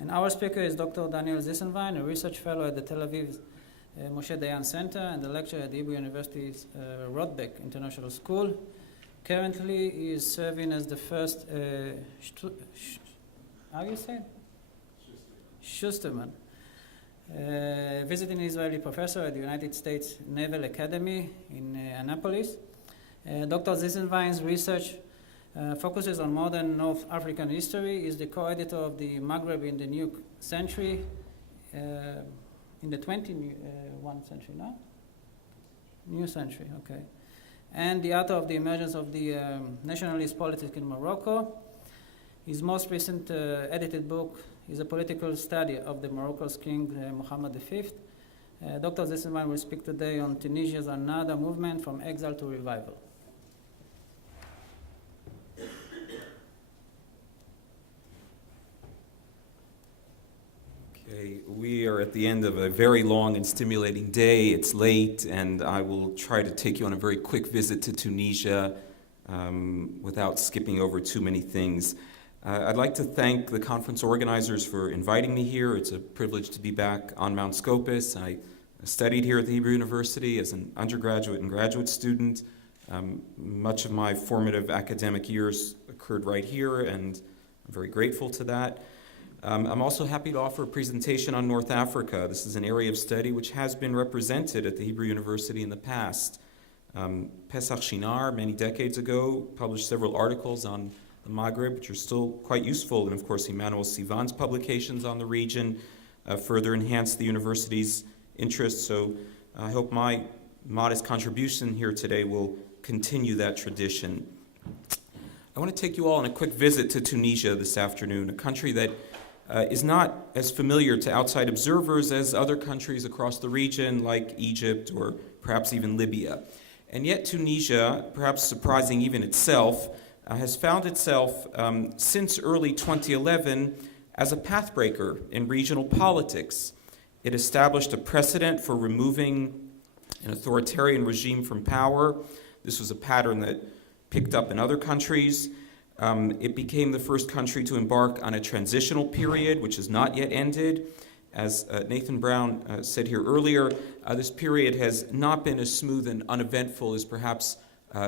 And our speaker is Dr. Daniel Zissenwein, a research fellow at the Tel Aviv Moshe Dayan Center and a lecturer at the Hebrew University's Rodbeck International School. Currently, he is serving as the first, how do you say it? Schusterman, visiting Israeli professor at the United States Naval Academy in Annapolis. Dr. Zissenwein's research focuses on modern North African history. He is the co-editor of the Maghreb in the New Century, in the 21st century, no? New century, okay. And the author of the emergence of the nationalist politics in Morocco. His most recent edited book is a political study of the Morocco's King Mohammed V. Dr. Zissenwein will speak today on Tunisia's Ennahda movement from exile to revival. Okay, we are at the end of a very long and stimulating day. It's late, and I will try to take you on a very quick visit to Tunisia without skipping over too many things. I'd like to thank the conference organizers for inviting me here. It's a privilege to be back on Mount Scopus. I studied here at the Hebrew University as an undergraduate and graduate student. Much of my formative academic years occurred right here, and I'm very grateful to that. I'm also happy to offer a presentation on North Africa. This is an area of study which has been represented at the Hebrew University in the past. Pesach Shinar, many decades ago, published several articles on the Maghreb, which are still quite useful, and of course Emmanuel Sivan's publications on the region further enhance the university's interest. So I hope my modest contribution here today will continue that tradition. I want to take you all on a quick visit to Tunisia this afternoon, a country that is not as familiar to outside observers as other countries across the region, like Egypt or perhaps even Libya. And yet Tunisia, perhaps surprising even itself, has found itself since early 2011 as a pathbreaker in regional politics. It established a precedent for removing an authoritarian regime from power. This was a pattern that picked up in other countries. It became the first country to embark on a transitional period, which has not yet ended. As Nathan Brown said here earlier, this period has not been as smooth and uneventful as perhaps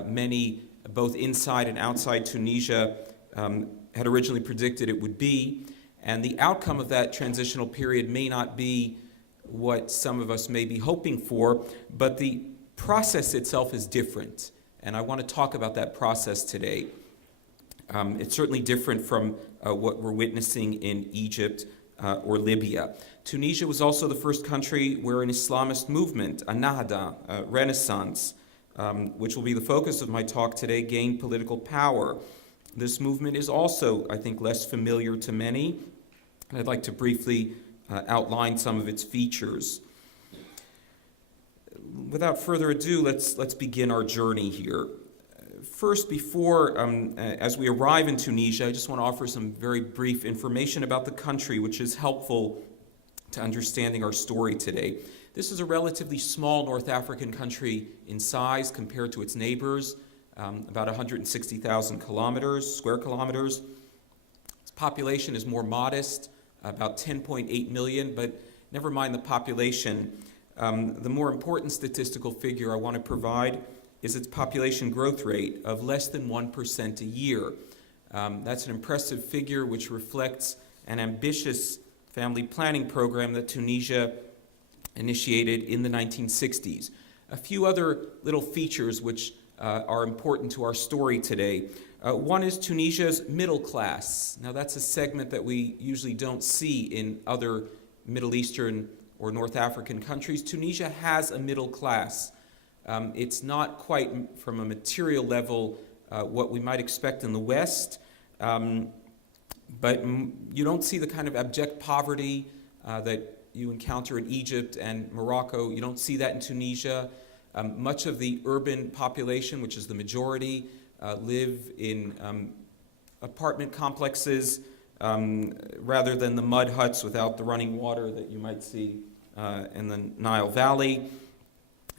many both inside and outside Tunisia had originally predicted it would be. And the outcome of that transitional period may not be what some of us may be hoping for, but the process itself is different. And I want to talk about that process today. It's certainly different from what we're witnessing in Egypt or Libya. Tunisia was also the first country where an Islamist movement, a Nahda, a Renaissance, which will be the focus of my talk today, gained political power. This movement is also, I think, less familiar to many. I'd like to briefly outline some of its features. Without further ado, let's begin our journey here. First, as we arrive in Tunisia, I just want to offer some very brief information about the country, which is helpful to understanding our story today. This is a relatively small North African country in size compared to its neighbors, about 160,000 square kilometers. Its population is more modest, about 10.8 million, but never mind the population. The more important statistical figure I want to provide is its population growth rate of less than 1% a year. That's an impressive figure which reflects an ambitious family planning program that Tunisia initiated in the 1960s. A few other little features which are important to our story today. One is Tunisia's middle class. Now that's a segment that we usually don't see in other Middle Eastern or North African countries. Tunisia has a middle class. It's not quite from a material level what we might expect in the West, but you don't see the kind of abject poverty that you encounter in Egypt and Morocco. You don't see that in Tunisia. Much of the urban population, which is the majority, live in apartment complexes rather than the mud huts without the running water that you might see in the Nile Valley.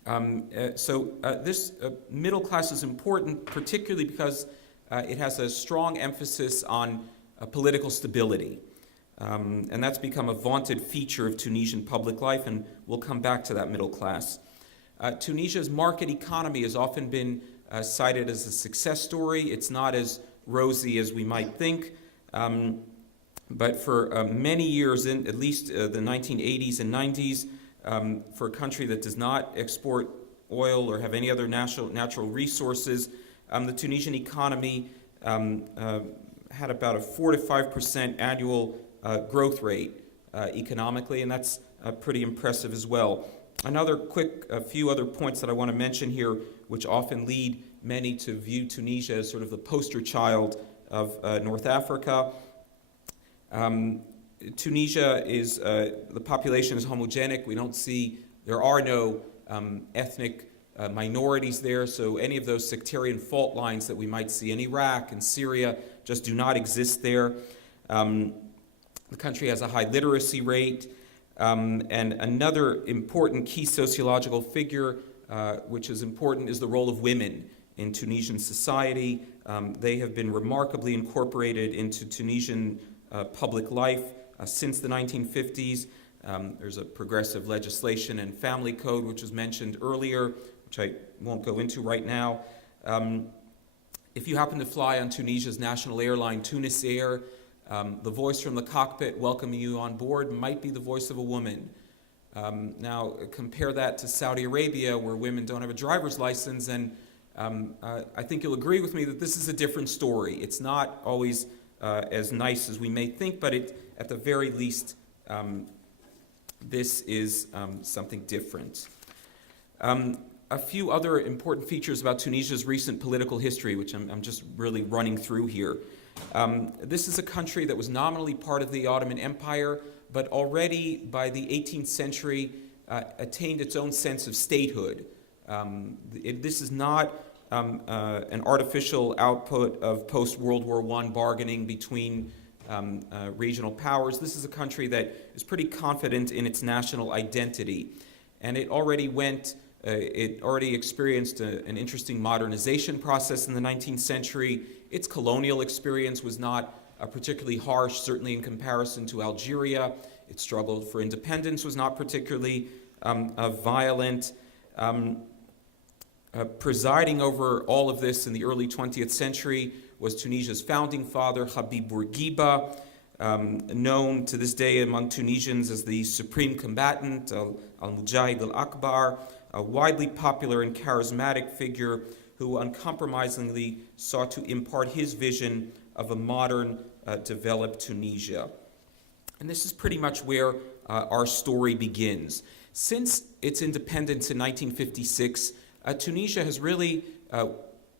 This middle class is important, particularly because it has a strong emphasis on political stability. And that's become a vaunted feature of Tunisian public life, and we'll come back to that middle class. Tunisia's market economy has often been cited as a success story. It's not as rosy as we might think, but for many years, at least the 1980s and 90s, for a country that does not export oil or have any other natural resources, the Tunisian economy had about a 4 to 5% annual growth rate economically, and that's pretty impressive as well. A few other points that I want to mention here, which often lead many to view Tunisia as sort of the poster child of North Africa. Tunisia is, the population is homogenic. There are no ethnic minorities there, so any of those sectarian fault lines that we might see in Iraq and Syria just do not exist there. The country has a high literacy rate, and another important key sociological figure, which is important, is the role of women in Tunisian society. They have been remarkably incorporated into Tunisian public life since the 1950s. There's a progressive legislation and family code, which was mentioned earlier, which I won't go into right now. If you happen to fly on Tunisia's national airline, Tunis Air, the voice from the cockpit welcoming you on board might be the voice of a woman. Now, compare that to Saudi Arabia, where women don't have a driver's license, and I think you'll agree with me that this is a different story. It's not always as nice as we may think, but at the very least, this is something different. A few other important features about Tunisia's recent political history, which I'm just really running through here. This is a country that was nominally part of the Ottoman Empire, but already by the 18th century attained its own sense of statehood. This is not an artificial output of post-World War I bargaining between regional powers. This is a country that is pretty confident in its national identity, and it already experienced an interesting modernization process in the 19th century. Its colonial experience was not particularly harsh, certainly in comparison to Algeria. Its struggle for independence was not particularly violent. Presiding over all of this in the early 20th century was Tunisia's founding father, Habib Bourguiba, known to this day among Tunisians as the supreme combatant, Al-Mujahid al-Akbar, a widely popular and charismatic figure who uncompromisingly sought to impart his vision of a modern develop Tunisia. And this is pretty much where our story begins. Since its independence in 1956, Tunisia has really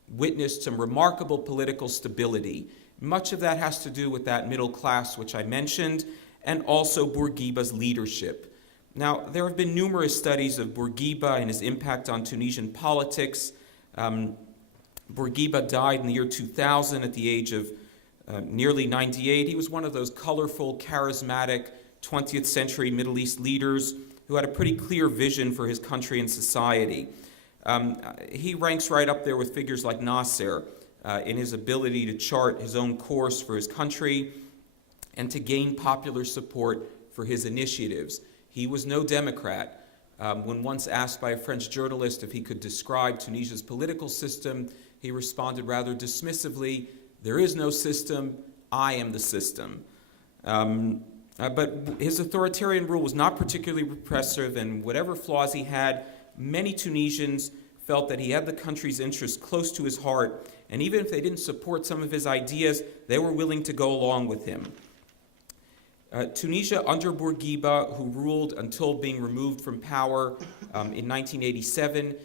witnessed some remarkable political stability. Much of that has to do with that middle class which I mentioned, and also Bourguiba's leadership. Now, there have been numerous studies of Bourguiba and his impact on Tunisian politics. Bourguiba died in the year 2000 at the age of nearly 98. He was one of those colorful, charismatic 20th century Middle East leaders who had a pretty clear vision for his country and society. He ranks right up there with figures like Nasser in his ability to chart his own course for his country and to gain popular support for his initiatives. He was no Democrat. When once asked by a French journalist if he could describe Tunisia's political system, he responded rather dismissively, "There is no system, I am the system." But his authoritarian rule was not particularly repressive, and whatever flaws he had, many Tunisians felt that he had the country's interests close to his heart, and even if they didn't support some of his ideas, they were willing to go along with him. Tunisia, under Bourguiba, who ruled until being removed from power in 1987,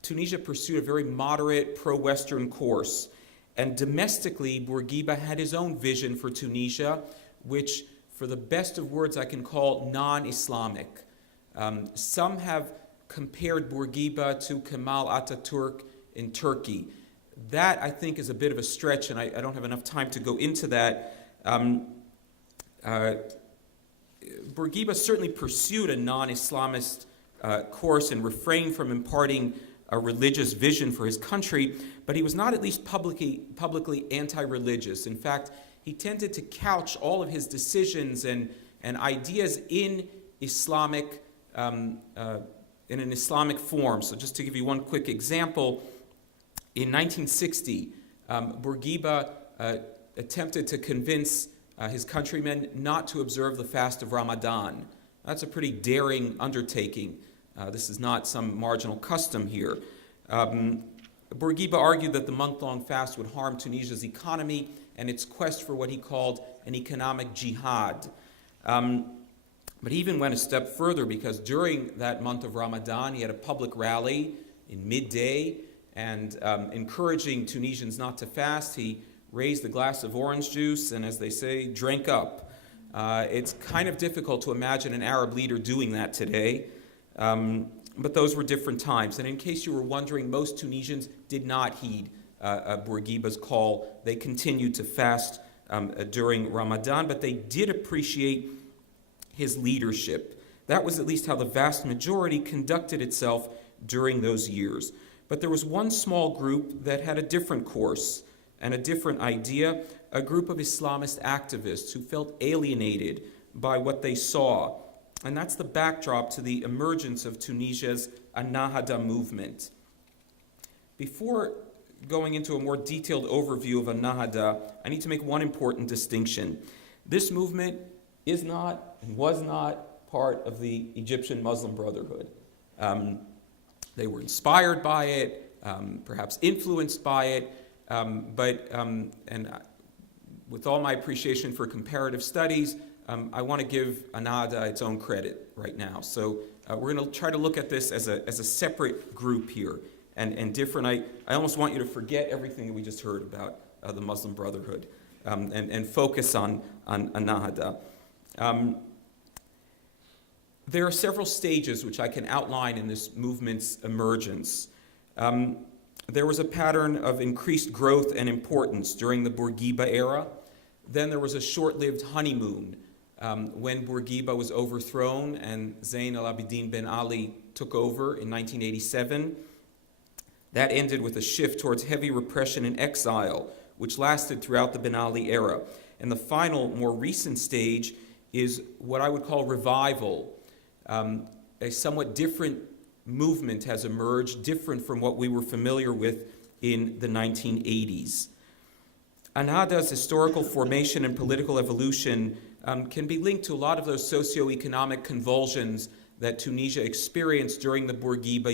Tunisia pursued a very moderate, pro-Western course. And domestically, Bourguiba had his own vision for Tunisia, which, for the best of words, I can call non-Islamic. Some have compared Bourguiba to Kemal Ataturk in Turkey. That, I think, is a bit of a stretch, and I don't have enough time to go into that. Bourguiba certainly pursued a non-Islamist course and refrained from imparting a religious vision for his country, but he was not at least publicly anti-religious. In fact, he tended to couch all of his decisions and ideas in Islamic, in an Islamic form. So just to give you one quick example, in 1960, Bourguiba attempted to convince his countrymen not to observe the fast of Ramadan. That's a pretty daring undertaking. This is not some marginal custom here. Bourguiba argued that the month-long fast would harm Tunisia's economy and its quest for what he called an economic jihad. But he even went a step further, because during that month of Ramadan, he had a public rally in midday, and encouraging Tunisians not to fast, he raised a glass of orange juice and, as they say, drank up. It's kind of difficult to imagine an Arab leader doing that today, but those were different times. And in case you were wondering, most Tunisians did not heed Bourguiba's call. They continued to fast during Ramadan, but they did appreciate his leadership. That was at least how the vast majority conducted itself during those years. But there was one small group that had a different course and a different idea, a group of Islamist activists who felt alienated by what they saw. And that's the backdrop to the emergence of Tunisia's Ennahda movement. Before going into a more detailed overview of Ennahda, I need to make one important distinction. This movement is not and was not part of the Egyptian Muslim Brotherhood. They were inspired by it, perhaps influenced by it, but with all my appreciation for comparative studies, I want to give Ennahda its own credit right now. So we're going to try to look at this as a separate group here and different. I almost want you to forget everything that we just heard about the Muslim Brotherhood and focus on Ennahda. There are several stages which I can outline in this movement's emergence. There was a pattern of increased growth and importance during the Bourguiba era. Then there was a short-lived honeymoon when Bourguiba was overthrown and Zayn al-Abidin Ben Ali took over in 1987. That ended with a shift towards heavy repression and exile, which lasted throughout the Ben Ali era. And the final, more recent stage is what I would call revival. A somewhat different movement has emerged, different from what we were familiar with in the 1980s. Ennahda's historical formation and political evolution can be linked to a lot of those socioeconomic convulsions that Tunisia experienced during the Bourguiba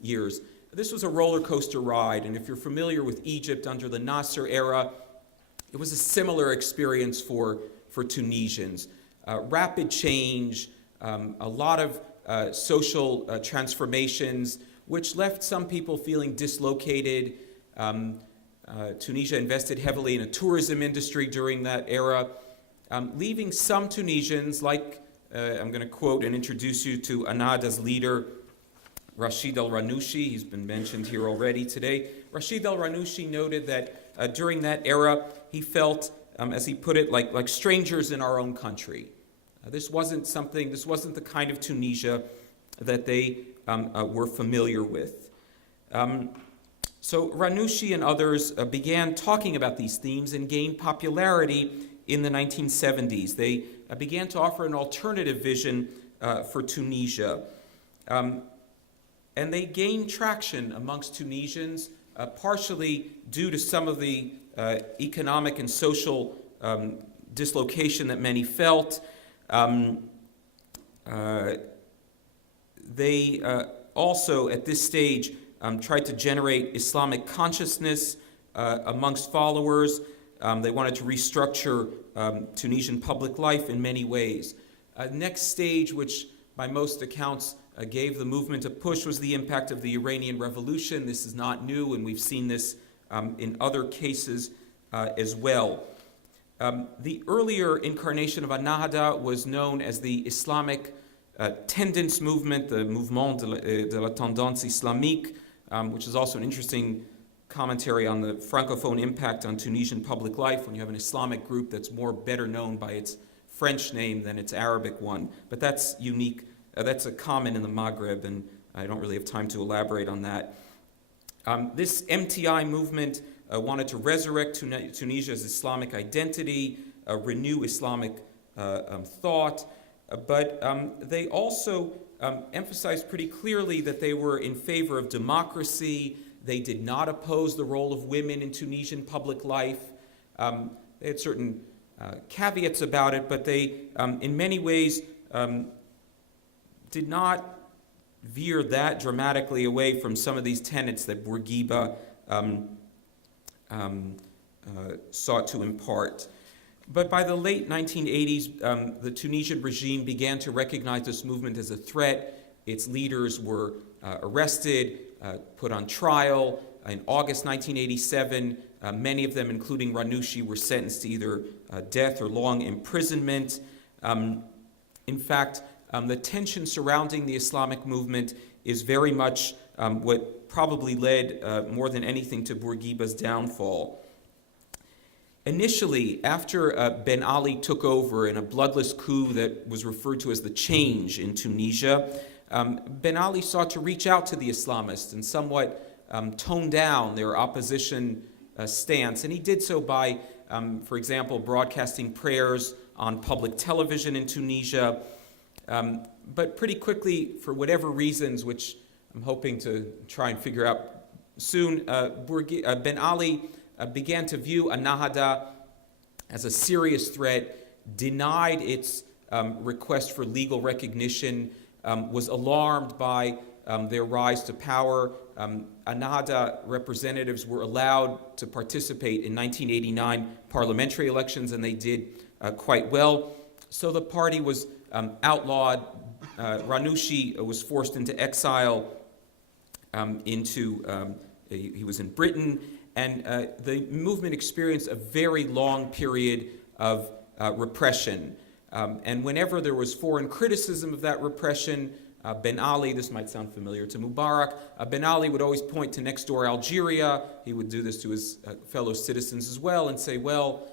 years. This was a roller coaster ride, and if you're familiar with Egypt under the Nasser era, it was a similar experience for Tunisians. Rapid change, a lot of social transformations, which left some people feeling dislocated. Tunisia invested heavily in a tourism industry during that era, leaving some Tunisians, like I'm going to quote and introduce you to Ennahda's leader, Rachid al-Ranouchi. He's been mentioned here already today. Rachid al-Ranouchi noted that during that era, he felt, as he put it, like strangers in our own country. This wasn't the kind of Tunisia that they were familiar with. So Ranouchi and others began talking about these themes and gained popularity in the 1970s. They began to offer an alternative vision for Tunisia. And they gained traction amongst Tunisians, partially due to some of the economic and social dislocation that many felt. They also, at this stage, tried to generate Islamic consciousness amongst followers. They wanted to restructure Tunisian public life in many ways. Next stage, which by most accounts gave the movement a push, was the impact of the Iranian Revolution. This is not new, and we've seen this in other cases as well. The earlier incarnation of Ennahda was known as the Islamic Tendance Movement, the Mouvement de la Tendance Islamique, which is also an interesting commentary on the Francophone impact on Tunisian public life when you have an Islamic group that's better known by its French name than its Arabic one. But that's unique. That's a common in the Maghreb, and I don't really have time to elaborate on that. This MTI movement wanted to resurrect Tunisia's Islamic identity, renew Islamic thought, but they also emphasized pretty clearly that they were in favor of democracy. They did not oppose the role of women in Tunisian public life. They had certain caveats about it, but they, in many ways, did not veer that dramatically away from some of these tenets that Bourguiba sought to impart. But by the late 1980s, the Tunisian regime began to recognize this movement as a threat. Its leaders were arrested, put on trial. In August 1987, many of them, including Ranouchi, were sentenced to either death or long imprisonment. In fact, the tension surrounding the Islamic movement is very much what probably led more than anything to Bourguiba's downfall. Initially, after Ben Ali took over in a bloodless coup that was referred to as the change in Tunisia, Ben Ali sought to reach out to the Islamists and somewhat tone down their opposition stance. And he did so by, for example, broadcasting prayers on public television in Tunisia. But pretty quickly, for whatever reasons, which I'm hoping to try and figure out soon, Ben Ali began to view Ennahda as a serious threat, denied its request for legal recognition, was alarmed by their rise to power. Ennahda representatives were allowed to participate in 1989 parliamentary elections, and they did quite well. So the party was outlawed. Ranouchi was forced into exile. He was in Britain, and the movement experienced a very long period of repression. And whenever there was foreign criticism of that repression, Ben Ali, this might sound familiar to Mubarak, Ben Ali would always point to next door Algeria. He would do this to his fellow citizens as well and say, well,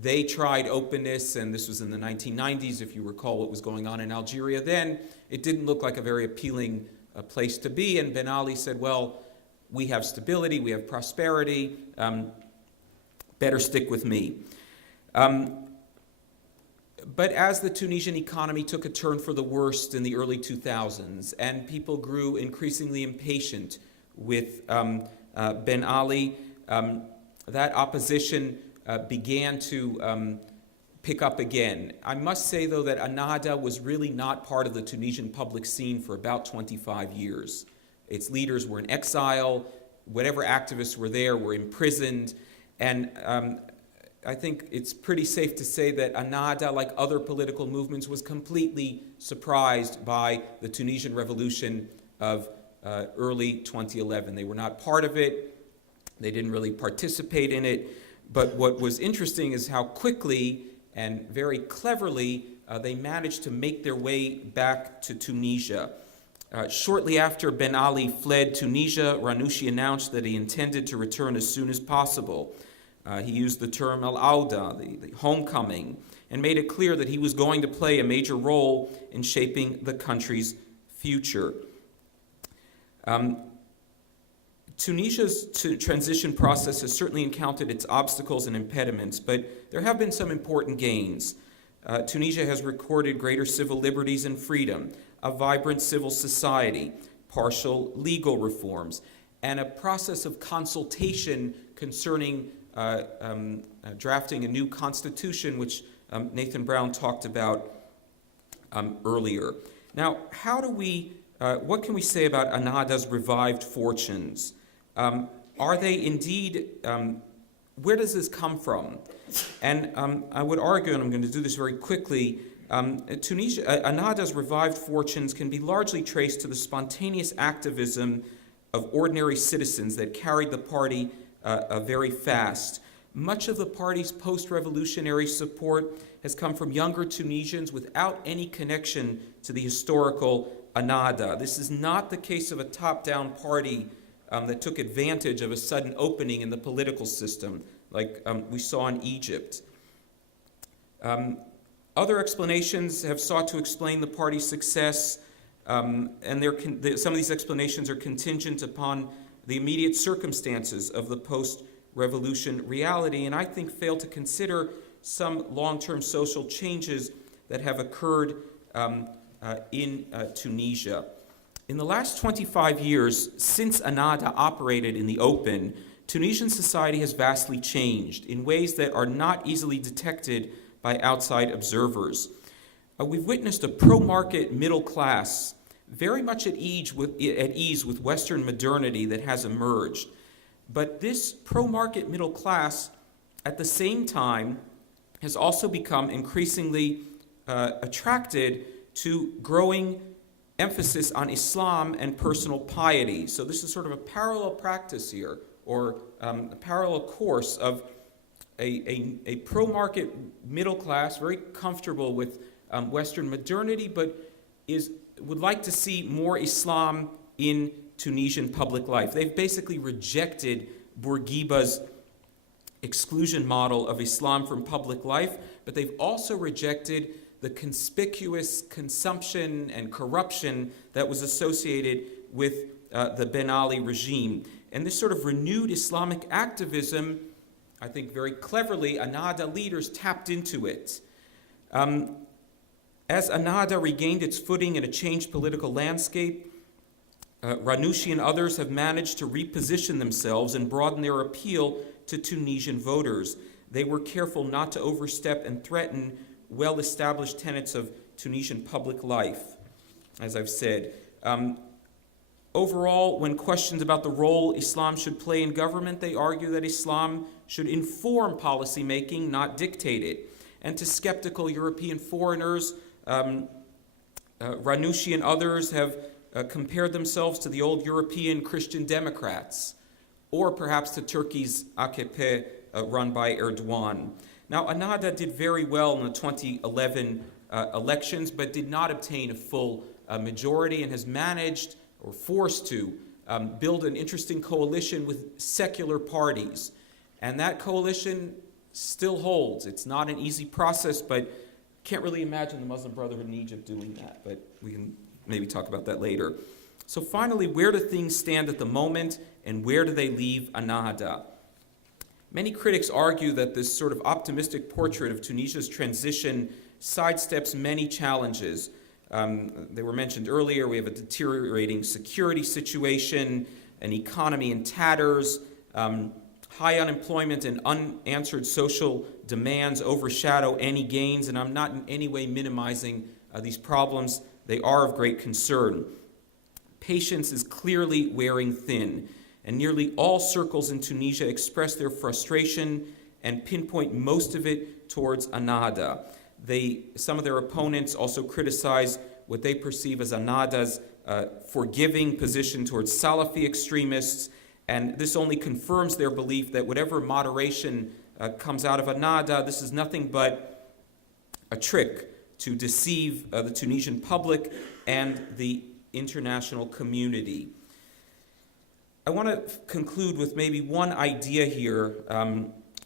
they tried openness, and this was in the 1990s, if you recall what was going on in Algeria then. It didn't look like a very appealing place to be, and Ben Ali said, well, we have stability, we have prosperity, better stick with me. But as the Tunisian economy took a turn for the worst in the early 2000s, and people grew increasingly impatient with Ben Ali, that opposition began to pick up again. I must say, though, that Ennahda was really not part of the Tunisian public scene for about 25 years. Its leaders were in exile. Whatever activists were there were imprisoned. And I think it's pretty safe to say that Ennahda, like other political movements, was completely surprised by the Tunisian revolution of early 2011. They were not part of it. They didn't really participate in it. But what was interesting is how quickly and very cleverly they managed to make their way back to Tunisia. Shortly after Ben Ali fled Tunisia, Ranouchi announced that he intended to return as soon as possible. He used the term al-Auda, the homecoming, and made it clear that he was going to play a major role in shaping the country's future. Tunisia's transition process has certainly encountered its obstacles and impediments, but there have been some important gains. Tunisia has recorded greater civil liberties and freedom, a vibrant civil society, partial legal reforms, and a process of consultation concerning drafting a new constitution, which Nathan Brown talked about earlier. Now, what can we say about Ennahda's revived fortunes? Are they indeed, where does this come from? And I would argue, and I'm going to do this very quickly, Ennahda's revived fortunes can be largely traced to the spontaneous activism of ordinary citizens that carried the party very fast. Much of the party's post-revolutionary support has come from younger Tunisians without any connection to the historical Ennahda. This is not the case of a top-down party that took advantage of a sudden opening in the political system, like we saw in Egypt. Other explanations have sought to explain the party's success, and some of these explanations are contingent upon the immediate circumstances of the post-revolution reality, and I think fail to consider some long-term social changes that have occurred in Tunisia. In the last 25 years, since Ennahda operated in the open, Tunisian society has vastly changed in ways that are not easily detected by outside observers. We've witnessed a pro-market middle class very much at ease with Western modernity that has emerged. But this pro-market middle class, at the same time, has also become increasingly attracted to growing emphasis on Islam and personal piety. So this is sort of a parallel practice here, or a parallel course of a pro-market middle class, very comfortable with Western modernity, but would like to see more Islam in Tunisian public life. They've basically rejected Bourguiba's exclusion model of Islam from public life, but they've also rejected the conspicuous consumption and corruption that was associated with the Ben Ali regime. And this sort of renewed Islamic activism, I think very cleverly, Ennahda leaders tapped into it. As Ennahda regained its footing in a changed political landscape, Ranouchi and others have managed to reposition themselves and broaden their appeal to Tunisian voters. They were careful not to overstep and threaten well-established tenets of Tunisian public life, as I've said. Overall, when questioned about the role Islam should play in government, they argue that Islam should inform policymaking, not dictate it. And to skeptical European foreigners, Ranouchi and others have compared themselves to the old European Christian Democrats, or perhaps to Turkey's AKP run by Erdogan. Now, Ennahda did very well in the 2011 elections, but did not obtain a full majority and has managed, or forced to, build an interesting coalition with secular parties. And that coalition still holds. It's not an easy process, but can't really imagine the Muslim Brotherhood in Egypt doing that, but we can maybe talk about that later. So finally, where do things stand at the moment, and where do they leave Ennahda? Many critics argue that this sort of optimistic portrait of Tunisia's transition sidesteps many challenges. They were mentioned earlier. We have a deteriorating security situation, an economy in tatters, high unemployment and unanswered social demands overshadow any gains, and I'm not in any way minimizing these problems. They are of great concern. Patience is clearly wearing thin, and nearly all circles in Tunisia express their frustration and pinpoint most of it towards Ennahda. Some of their opponents also criticize what they perceive as Ennahda's forgiving position towards Salafi extremists, and this only confirms their belief that whatever moderation comes out of Ennahda, this is nothing but a trick to deceive the Tunisian public and the international community. I want to conclude with maybe one idea here,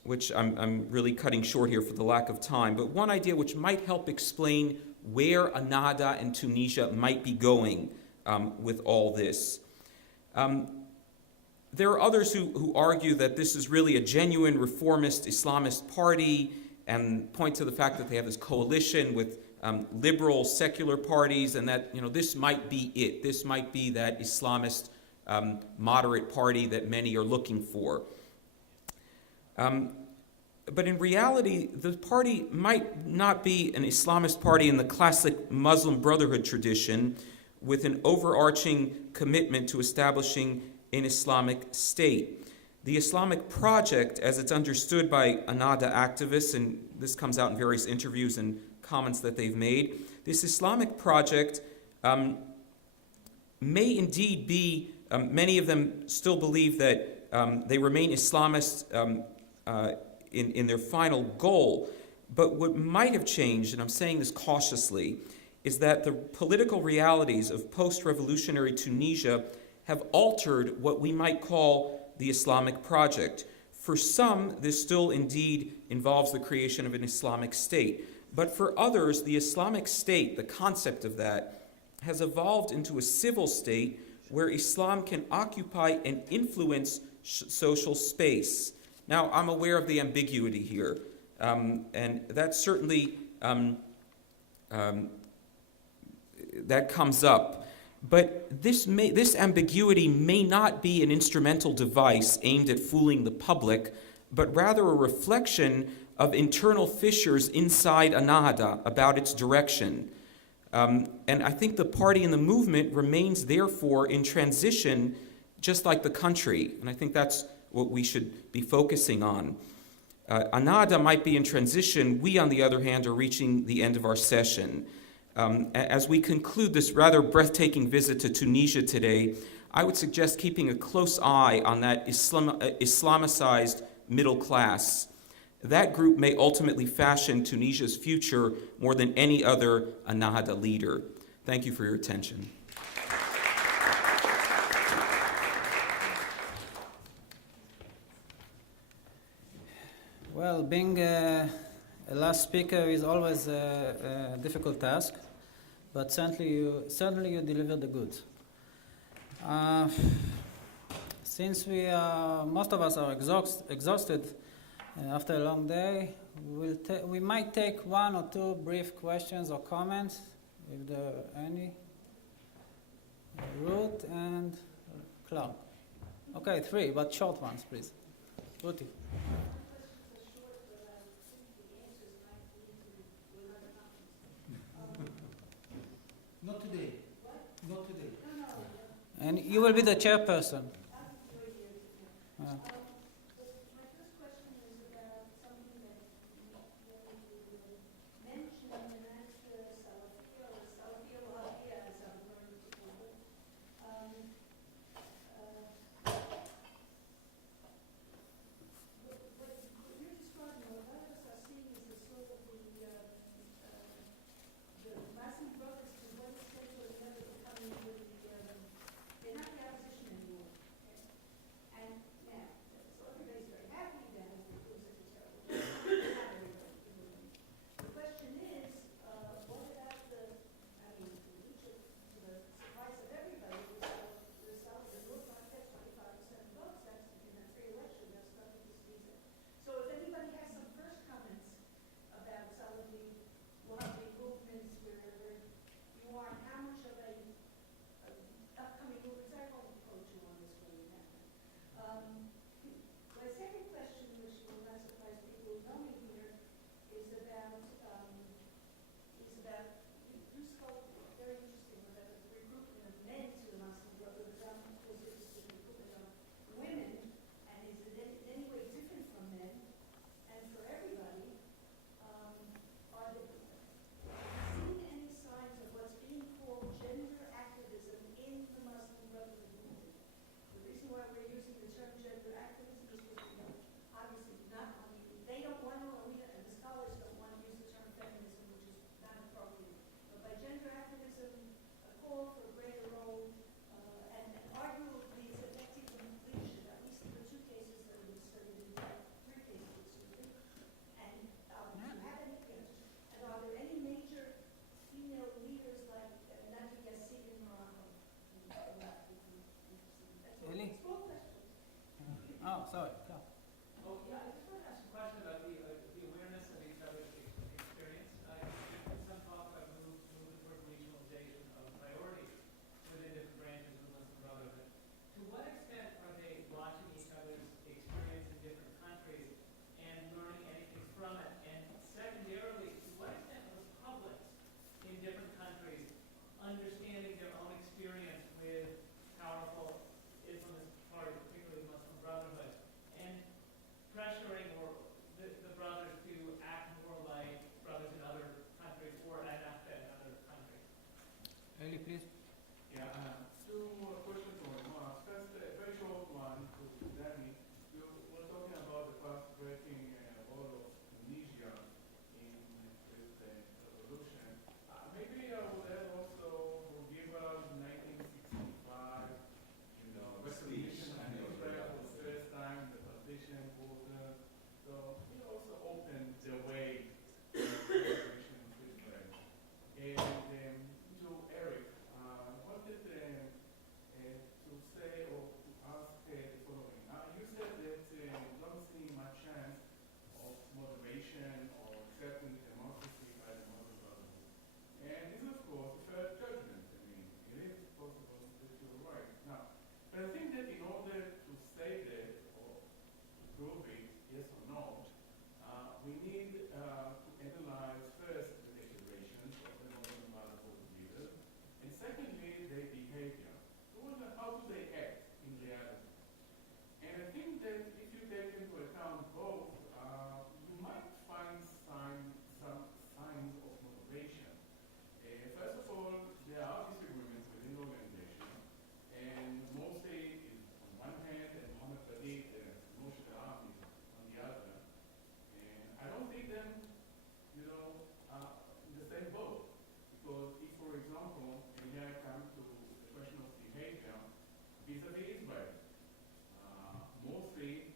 which I'm really cutting short here for the lack of time, but one idea which might help explain where Ennahda and Tunisia might be going with all this. There are others who argue that this is really a genuine reformist Islamist party and point to the fact that they have this coalition with liberal secular parties, and that this might be it. This might be that Islamist moderate party that many are looking for. But in reality, the party might not be an Islamist party in the classic Muslim Brotherhood tradition with an overarching commitment to establishing an Islamic state. The Islamic project, as it's understood by Ennahda activists, and this comes out in various interviews and comments that they've made, this Islamic project may indeed be, many of them still believe that they remain Islamists in their final goal. But what might have changed, and I'm saying this cautiously, is that the political realities of post-revolutionary Tunisia have altered what we might call the Islamic project. For some, this still indeed involves the creation of an Islamic state. But for others, the Islamic state, the concept of that, has evolved into a civil state where Islam can occupy and influence social space. Now, I'm aware of the ambiguity here, and that certainly that comes up. But this ambiguity may not be an instrumental device aimed at fooling the public, but rather a reflection of internal fissures inside Ennahda about its direction. And I think the party and the movement remains therefore in transition, just like the country. And I think that's what we should be focusing on. Ennahda might be in transition. We, on the other hand, are reaching the end of our session. As we conclude this rather breathtaking visit to Tunisia today, I would suggest keeping a close eye on that Islamicized middle class. That group may ultimately fashion Tunisia's future more than any other Ennahda leader. Thank you for your attention. Well, being a last speaker is always a difficult task, but certainly you delivered the goods. Since most of us are exhausted after a long day, we might take one or two brief questions or comments, if there are any. Ruth and Clark. Okay, 3, but short ones, please. Ruthie. Not today. Not today. And you will be the chairperson. sorry. Yeah. Oh, yeah, I just want to ask a question about the awareness of each other's experience. Some talk about moving towards regionalization of priorities within different branches of the Muslim Brotherhood. To what extent are they watching each other's experience in different countries and learning anything from it? And secondarily, to what extent are the publics in different countries understanding their own experience with powerful Islamist parties, particularly the Muslim Brotherhood, and pressuring the brothers to act more like brothers in other countries or in other countries? Elie, please. Yeah, two questions on Mark. First, a very short one to Danny. You were talking about the path-breaking role of Tunisia in this revolution. Maybe I would add also Bourguiba's 1965, recognition of Israel for the first time, the partition border. So he also opened the way for the recognition of Israel. And to Eric, wanted to say or to ask the following. You said that you don't see much chance of moderation or accepting democracy by the Muslim Brotherhood. And this is, of course, a fair judgment. I mean, it is possible that you're right. Now, but I think that in order to say that or to prove it, yes or no, we need to analyze first the declarations of the Muslim Brotherhood leaders, and secondly, their behavior. So how do they act in reality? And I think that if you take into account both, you might find some signs of moderation. First of all, there are disagreements within the organization, and mostly on one hand, and Mohammed Badid, Moshe Arab on the other. And I don't think them, in the same boat. Because if, for example, and here I come to the question of behavior, vis-a-vis Israel, mostly,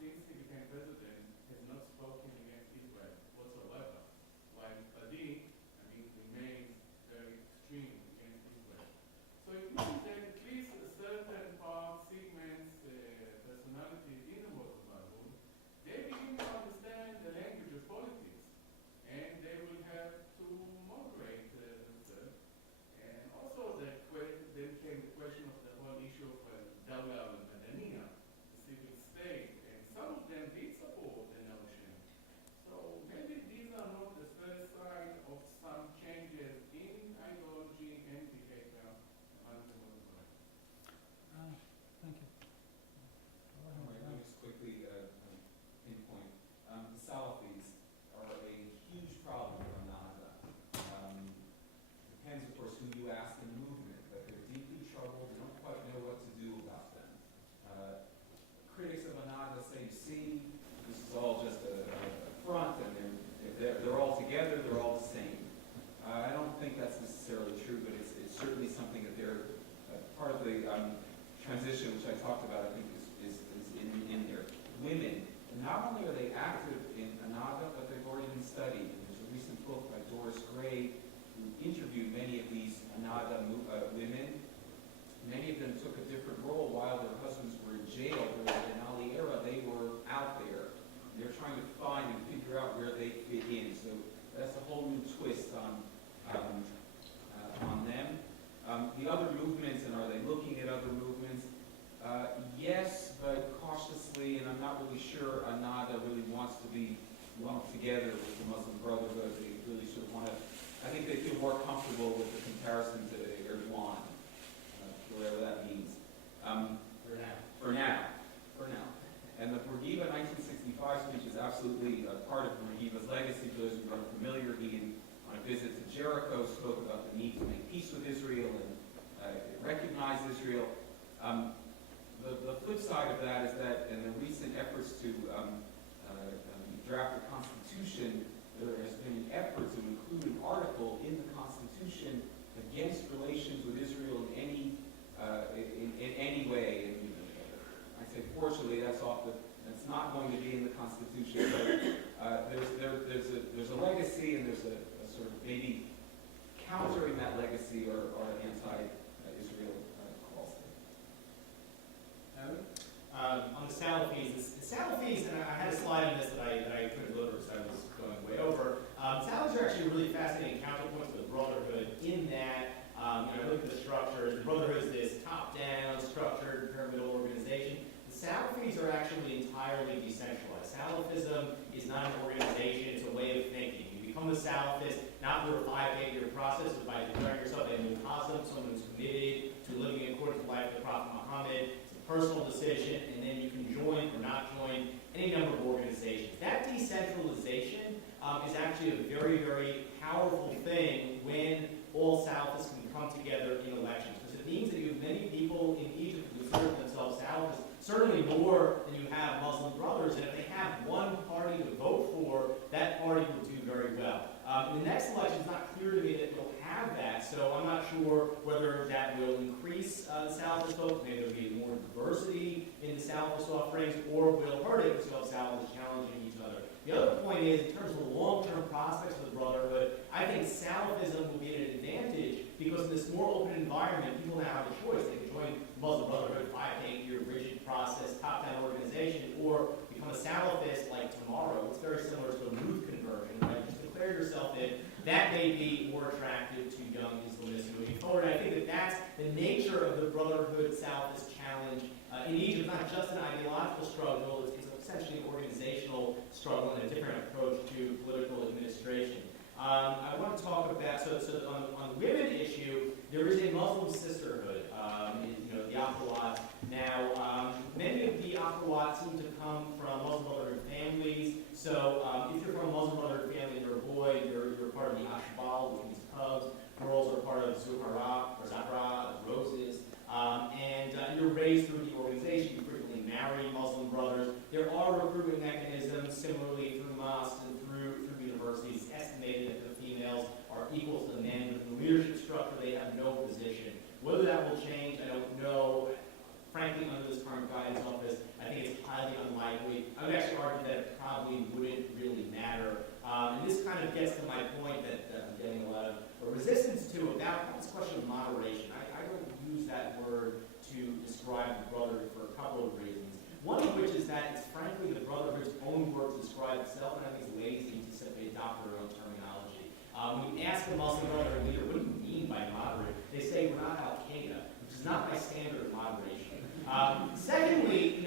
since he became president, has not spoken against Israel whatsoever, while Badid, remains very extreme against Israel. So it means that at least a certain segments, personalities in the Muslim Brotherhood, they begin to understand the language of politics, and they will have to moderate themselves. And also, then came the question of the whole issue of Dawla al-Madaniya, the civil state, and some of them did support the notion. So maybe these are not the first sign of some changes in ideology and behavior among the Muslim Brotherhood. Thank you. All right, let me just quickly pinpoint. The Salafis are a huge problem for Nahda. Depends, of course, who you ask in the movement, but they're deeply troubled. They don't quite know what to do about them. Critics of Nahda say, see, this is all just a front, and they're all together, they're all the same. I don't think that's necessarily true, but it's certainly something that they're part of the transition, which I talked about, I think is in there. Women, not only are they active in Nahda, but they've already been studied. There's a recent book by Doris Gray, who interviewed many of these Nahda women. Many of them took a different role while their husbands were in jail during the Ben Ali era. They were out there. They're trying to find and figure out where they fit in. So that's a whole new twist on them. The other movements, and are they looking at other movements? Yes, but cautiously, and I'm not really sure Nahda really wants to be lumped together with the Muslim Brotherhood. They really sort of want to, I think they feel more comfortable with the comparison to Erdogan, whatever that means. For now. And the Bourguiba 1965 speech is absolutely part of Bourguiba's legacy. For those who are familiar, he, on a visit to Jericho, spoke about the need to make peace with Israel and recognize Israel. The flip side of that is that in the recent efforts to draft a constitution, there has been an effort to include an article in the Constitution against relations with Israel in any way. And I say, fortunately, that's not going to be in the Constitution. But there's a legacy, and there's a sort of maybe countering that legacy or anti-Israel calls. on the Salafis. The Salafis, and I had a slide on this that I couldn't deliver because I was going way over. Salafis are actually a really fascinating counterpoint to the Brotherhood in that, look at the structures. The Brotherhood is this top-down, structured, pyramidal organization. The Salafis are actually entirely decentralized. Salafism is not an organization, it's a way of thinking. You become a Salafist not through a 5-8-year process, but by declaring yourself a Mu'tazim, someone who's committed to living according to the life of the Prophet Muhammad. It's a personal decision, and then you can join or not join any number of organizations. That decentralization is actually a very, very powerful thing when all Salafists can come together in elections, because it means that you have many people in Egypt who consider themselves Salafists, certainly more than you have Muslim brothers, and if they have one party to vote for, that party will do very well. In the next election, it's not clear to me that we'll have that, so I'm not sure whether that will increase the Salafist vote, maybe there'll be more diversity in the Salafist offerings, or will hurt it because you'll have Salafists challenging each other. The other point is, in terms of the long-term prospects of the Brotherhood, I think Salafism will be at an advantage because in this more open environment, people now have a choice. They can join Muslim Brotherhood, 5-8-year rigid process, top-down organization, or become a Salafist like tomorrow. It's very similar to a Ruth conversion, right? Just declare yourself in. That may be more attractive to young Islamists moving forward. I think that that's the nature of the Brotherhood Salafist challenge in Egypt. Not just an ideological struggle, it's essentially an organizational struggle and a different approach to political administration. I want to talk about, so on the women issue, there is a Muslim sisterhood, the Akhawat. Now, many of the Akhawat seem to come from Muslim Brotherhood families. So if you're from a Muslim Brotherhood family and you're a boy, you're part of the Ashbal, which means cubs. Girls are part of Zuhara, or Zahra, roses. And you're raised through the organization. You frequently marry Muslim brothers. There are recruitment mechanisms, similarly through mosques and through universities. It's estimated that the females are equal to the men, but in the leadership structure, they have no position. Whether that will change, I don't know. Frankly, under this current guidance office, I think it's highly unlikely. I would actually argue that it probably wouldn't really matter. And this kind of gets to my point that I'm getting a lot of resistance to about this question of moderation. I don't use that word to describe the Brotherhood for a couple of reasons. One of which is that it's frankly the Brotherhood's own word to describe itself, and I think it's lazy to simply adopt their own terminology. When you ask a Muslim Brotherhood leader, what do you mean by moderate? They say we're not Al-Qaeda, which is not my standard of moderation. Secondly,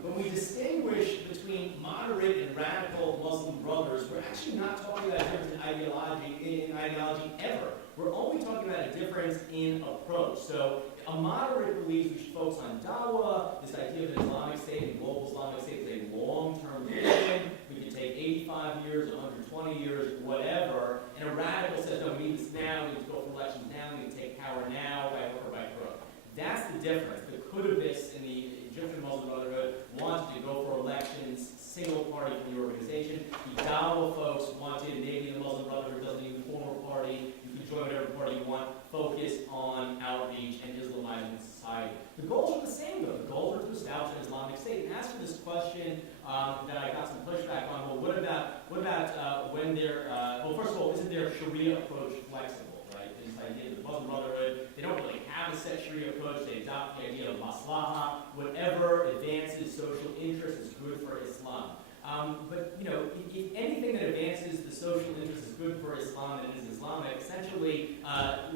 when we distinguish between moderate and radical Muslim brothers, we're actually not talking about a difference in ideology ever. We're only talking about a difference in approach. So a moderate believes we should focus on dawah, this idea of an Islamic State and global Islamic State is a long-term vision. We can take 85 years, 120 years, whatever. And a radical says, no, we need this now, we need to go for elections now, we need to take power now, by hook or by crook. That's the difference. The Qutbists in the Egyptian Muslim Brotherhood wanted to go for elections, single party for the organization. The Dawah folks wanted, maybe the Muslim Brotherhood doesn't even form a party. You can join whatever party you want, focus on outreach and Islamizing society. The goals are the same, though. The goals are to establish an Islamic State. And as for this question that I got some pushback on, well, what about when they're, well, first of all, isn't their Sharia approach flexible, right? This idea of the Muslim Brotherhood, they don't really have a set Sharia approach. They adopt the idea of maslaha. Whatever advances social interest is good for Islam. But, if anything that advances the social interest is good for Islam and is Islamic, essentially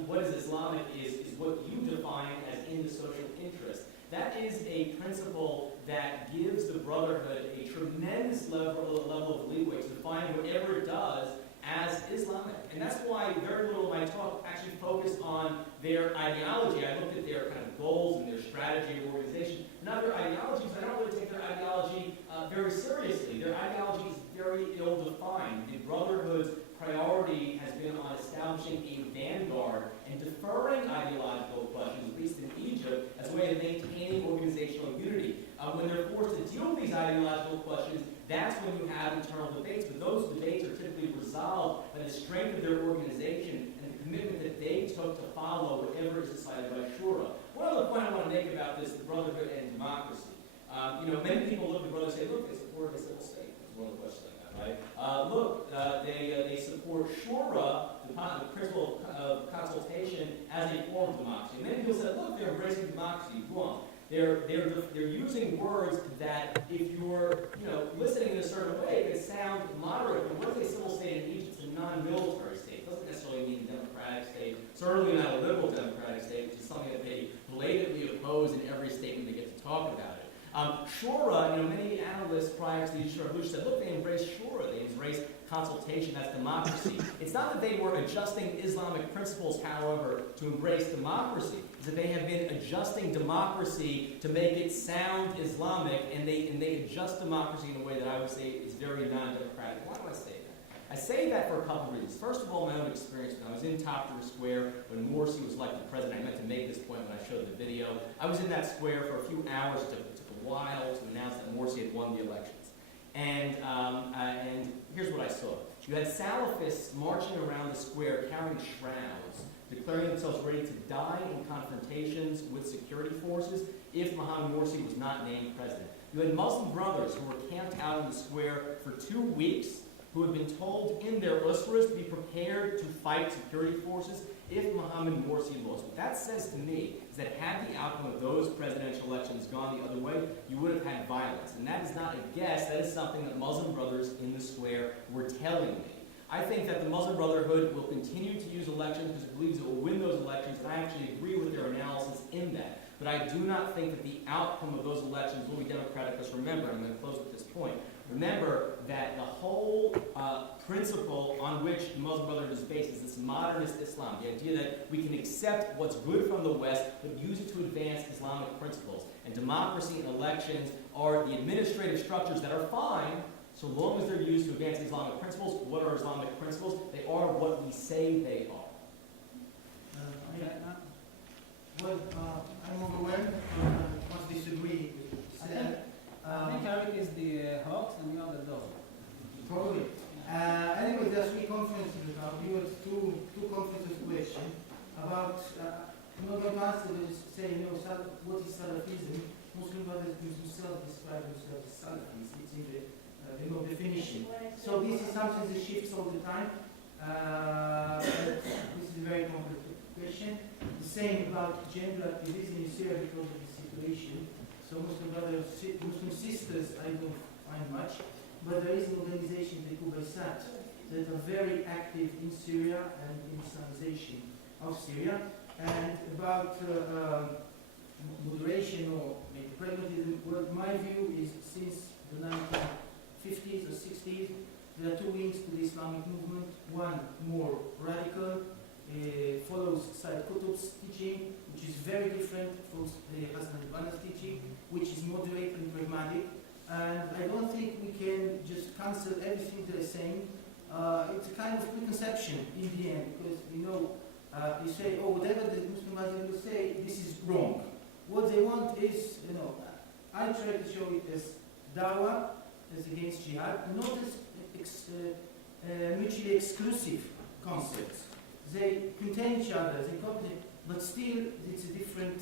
what is Islamic is what you define as in the social interest. That is a principle that gives the Brotherhood a tremendous level of leeway to define whatever it does as Islamic. And that's why very little of my talk actually focused on their ideology. I looked at their kind of goals and their strategy of organization. Not their ideologies. I don't really take their ideology very seriously. Their ideology is very ill-defined. The Brotherhood's priority has been on establishing a vanguard and deferring ideological questions, at least in Egypt, as a way of maintaining organizational unity. When they're forced to deal with these ideological questions, that's when you have internal debates. But those debates are typically resolved by the strength of their organization and the commitment that they took to follow whatever is decided by Shura. One other point I want to make about this, the Brotherhood and democracy. Many people look at the Brotherhood and say, look, they support a civil state. That's one of the questions I got, right? They support Shura, the principle of consultation as a form of democracy. And many people said, look, they're embracing democracy. Go on. They're using words that, if you're listening in a certain way, they sound moderate. But what is a civil state in Egypt? It's a non-military state. It doesn't necessarily mean a democratic state. Certainly not a liberal democratic state, which is something that they blatantly oppose in every statement they get to talk about it. Shura, many analysts prior to the Egyptian Revolution said, look, they embraced Shura. They embraced consultation, that's democracy. It's not that they were adjusting Islamic principles, however, to embrace democracy. It's that they have been adjusting democracy to make it sound Islamic, and they adjust democracy in a way that I would say is very non-democratic. Why do I say that? I say that for a couple of reasons. First of all, my own experience when I was in Tahrir Square when Morsi was elected president. I meant to make this point when I showed the video. I was in that square for a few hours. It took a while to announce that Morsi had won the elections. And here's what I saw. You had Salafists marching around the square carrying shrouds, declaring themselves ready to die in confrontations with security forces if Mohamed Morsi was not named president. You had Muslim brothers who were camped out in the square for 2 weeks, who had been told in their usras to be prepared to fight security forces if Mohamed Morsi lost. What that says to me is that had the outcome of those presidential elections gone the other way, you would have had violence. And that is not a guess, that is something that Muslim brothers in the square were telling me. I think that the Muslim Brotherhood will continue to use elections because it believes it will win those elections, and I actually agree with their analysis in that. But I do not think that the outcome of those elections will be democratic, because remember, I'm going to close with this point, remember that the whole principle on which the Muslim Brotherhood is based is this modernist Islam, the idea that we can accept what's good from the West, but use it to advance Islamic principles. And democracy and elections are the administrative structures that are fine, so long as they're used to advance Islamic principles. What are Islamic principles? They are what we say they are. I'm overwhelmed. Must disagree. I think Eric is the Hawks and you are the Dog. Probably. Anyway, there are 3 conferences now. We had two conferences question about, the master is saying, what is Salafism? Muslim brothers themselves describe themselves as Salafis. It's in the definition. So this is something that shifts all the time. This is a very complicated question. The same about gender activism in Syria because of the situation. So Muslim brothers, Muslim sisters, I don't find much, but there is an organization, the Kubaisat, that are very active in Syria and in Islamization of Syria. And about moderation or maybe pragmatism, well, my view is since the 1950s or 60s, there are 2 wings to the Islamic movement. One more radical, follows Sayyid Qutb's teaching, which is very different from Hassan al-Banna's teaching, which is moderate and pragmatic. And I don't think we can just cancel everything they're saying. It's a kind of preconception in the end, because you say, oh, whatever the Muslim Muslim will say, this is wrong. What they want is, I try to show it as dawah, as against jihad, not as mutually exclusive concepts. They contain each other, they complement, but still it's a different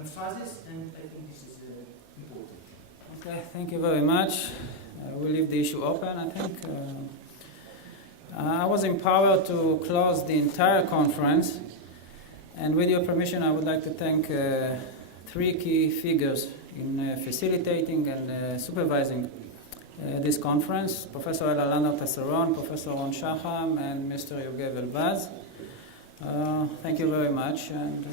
emphasis, and I think this is important. Okay, thank you very much. We'll leave the issue open, I think. I was empowered to close the entire conference, and with your permission, I would like to thank 3 key figures in facilitating and supervising this conference, Professor Elalander Tesseron, Professor Ron Shaham, and Mr. Yogev Elbaz. Thank you very much. And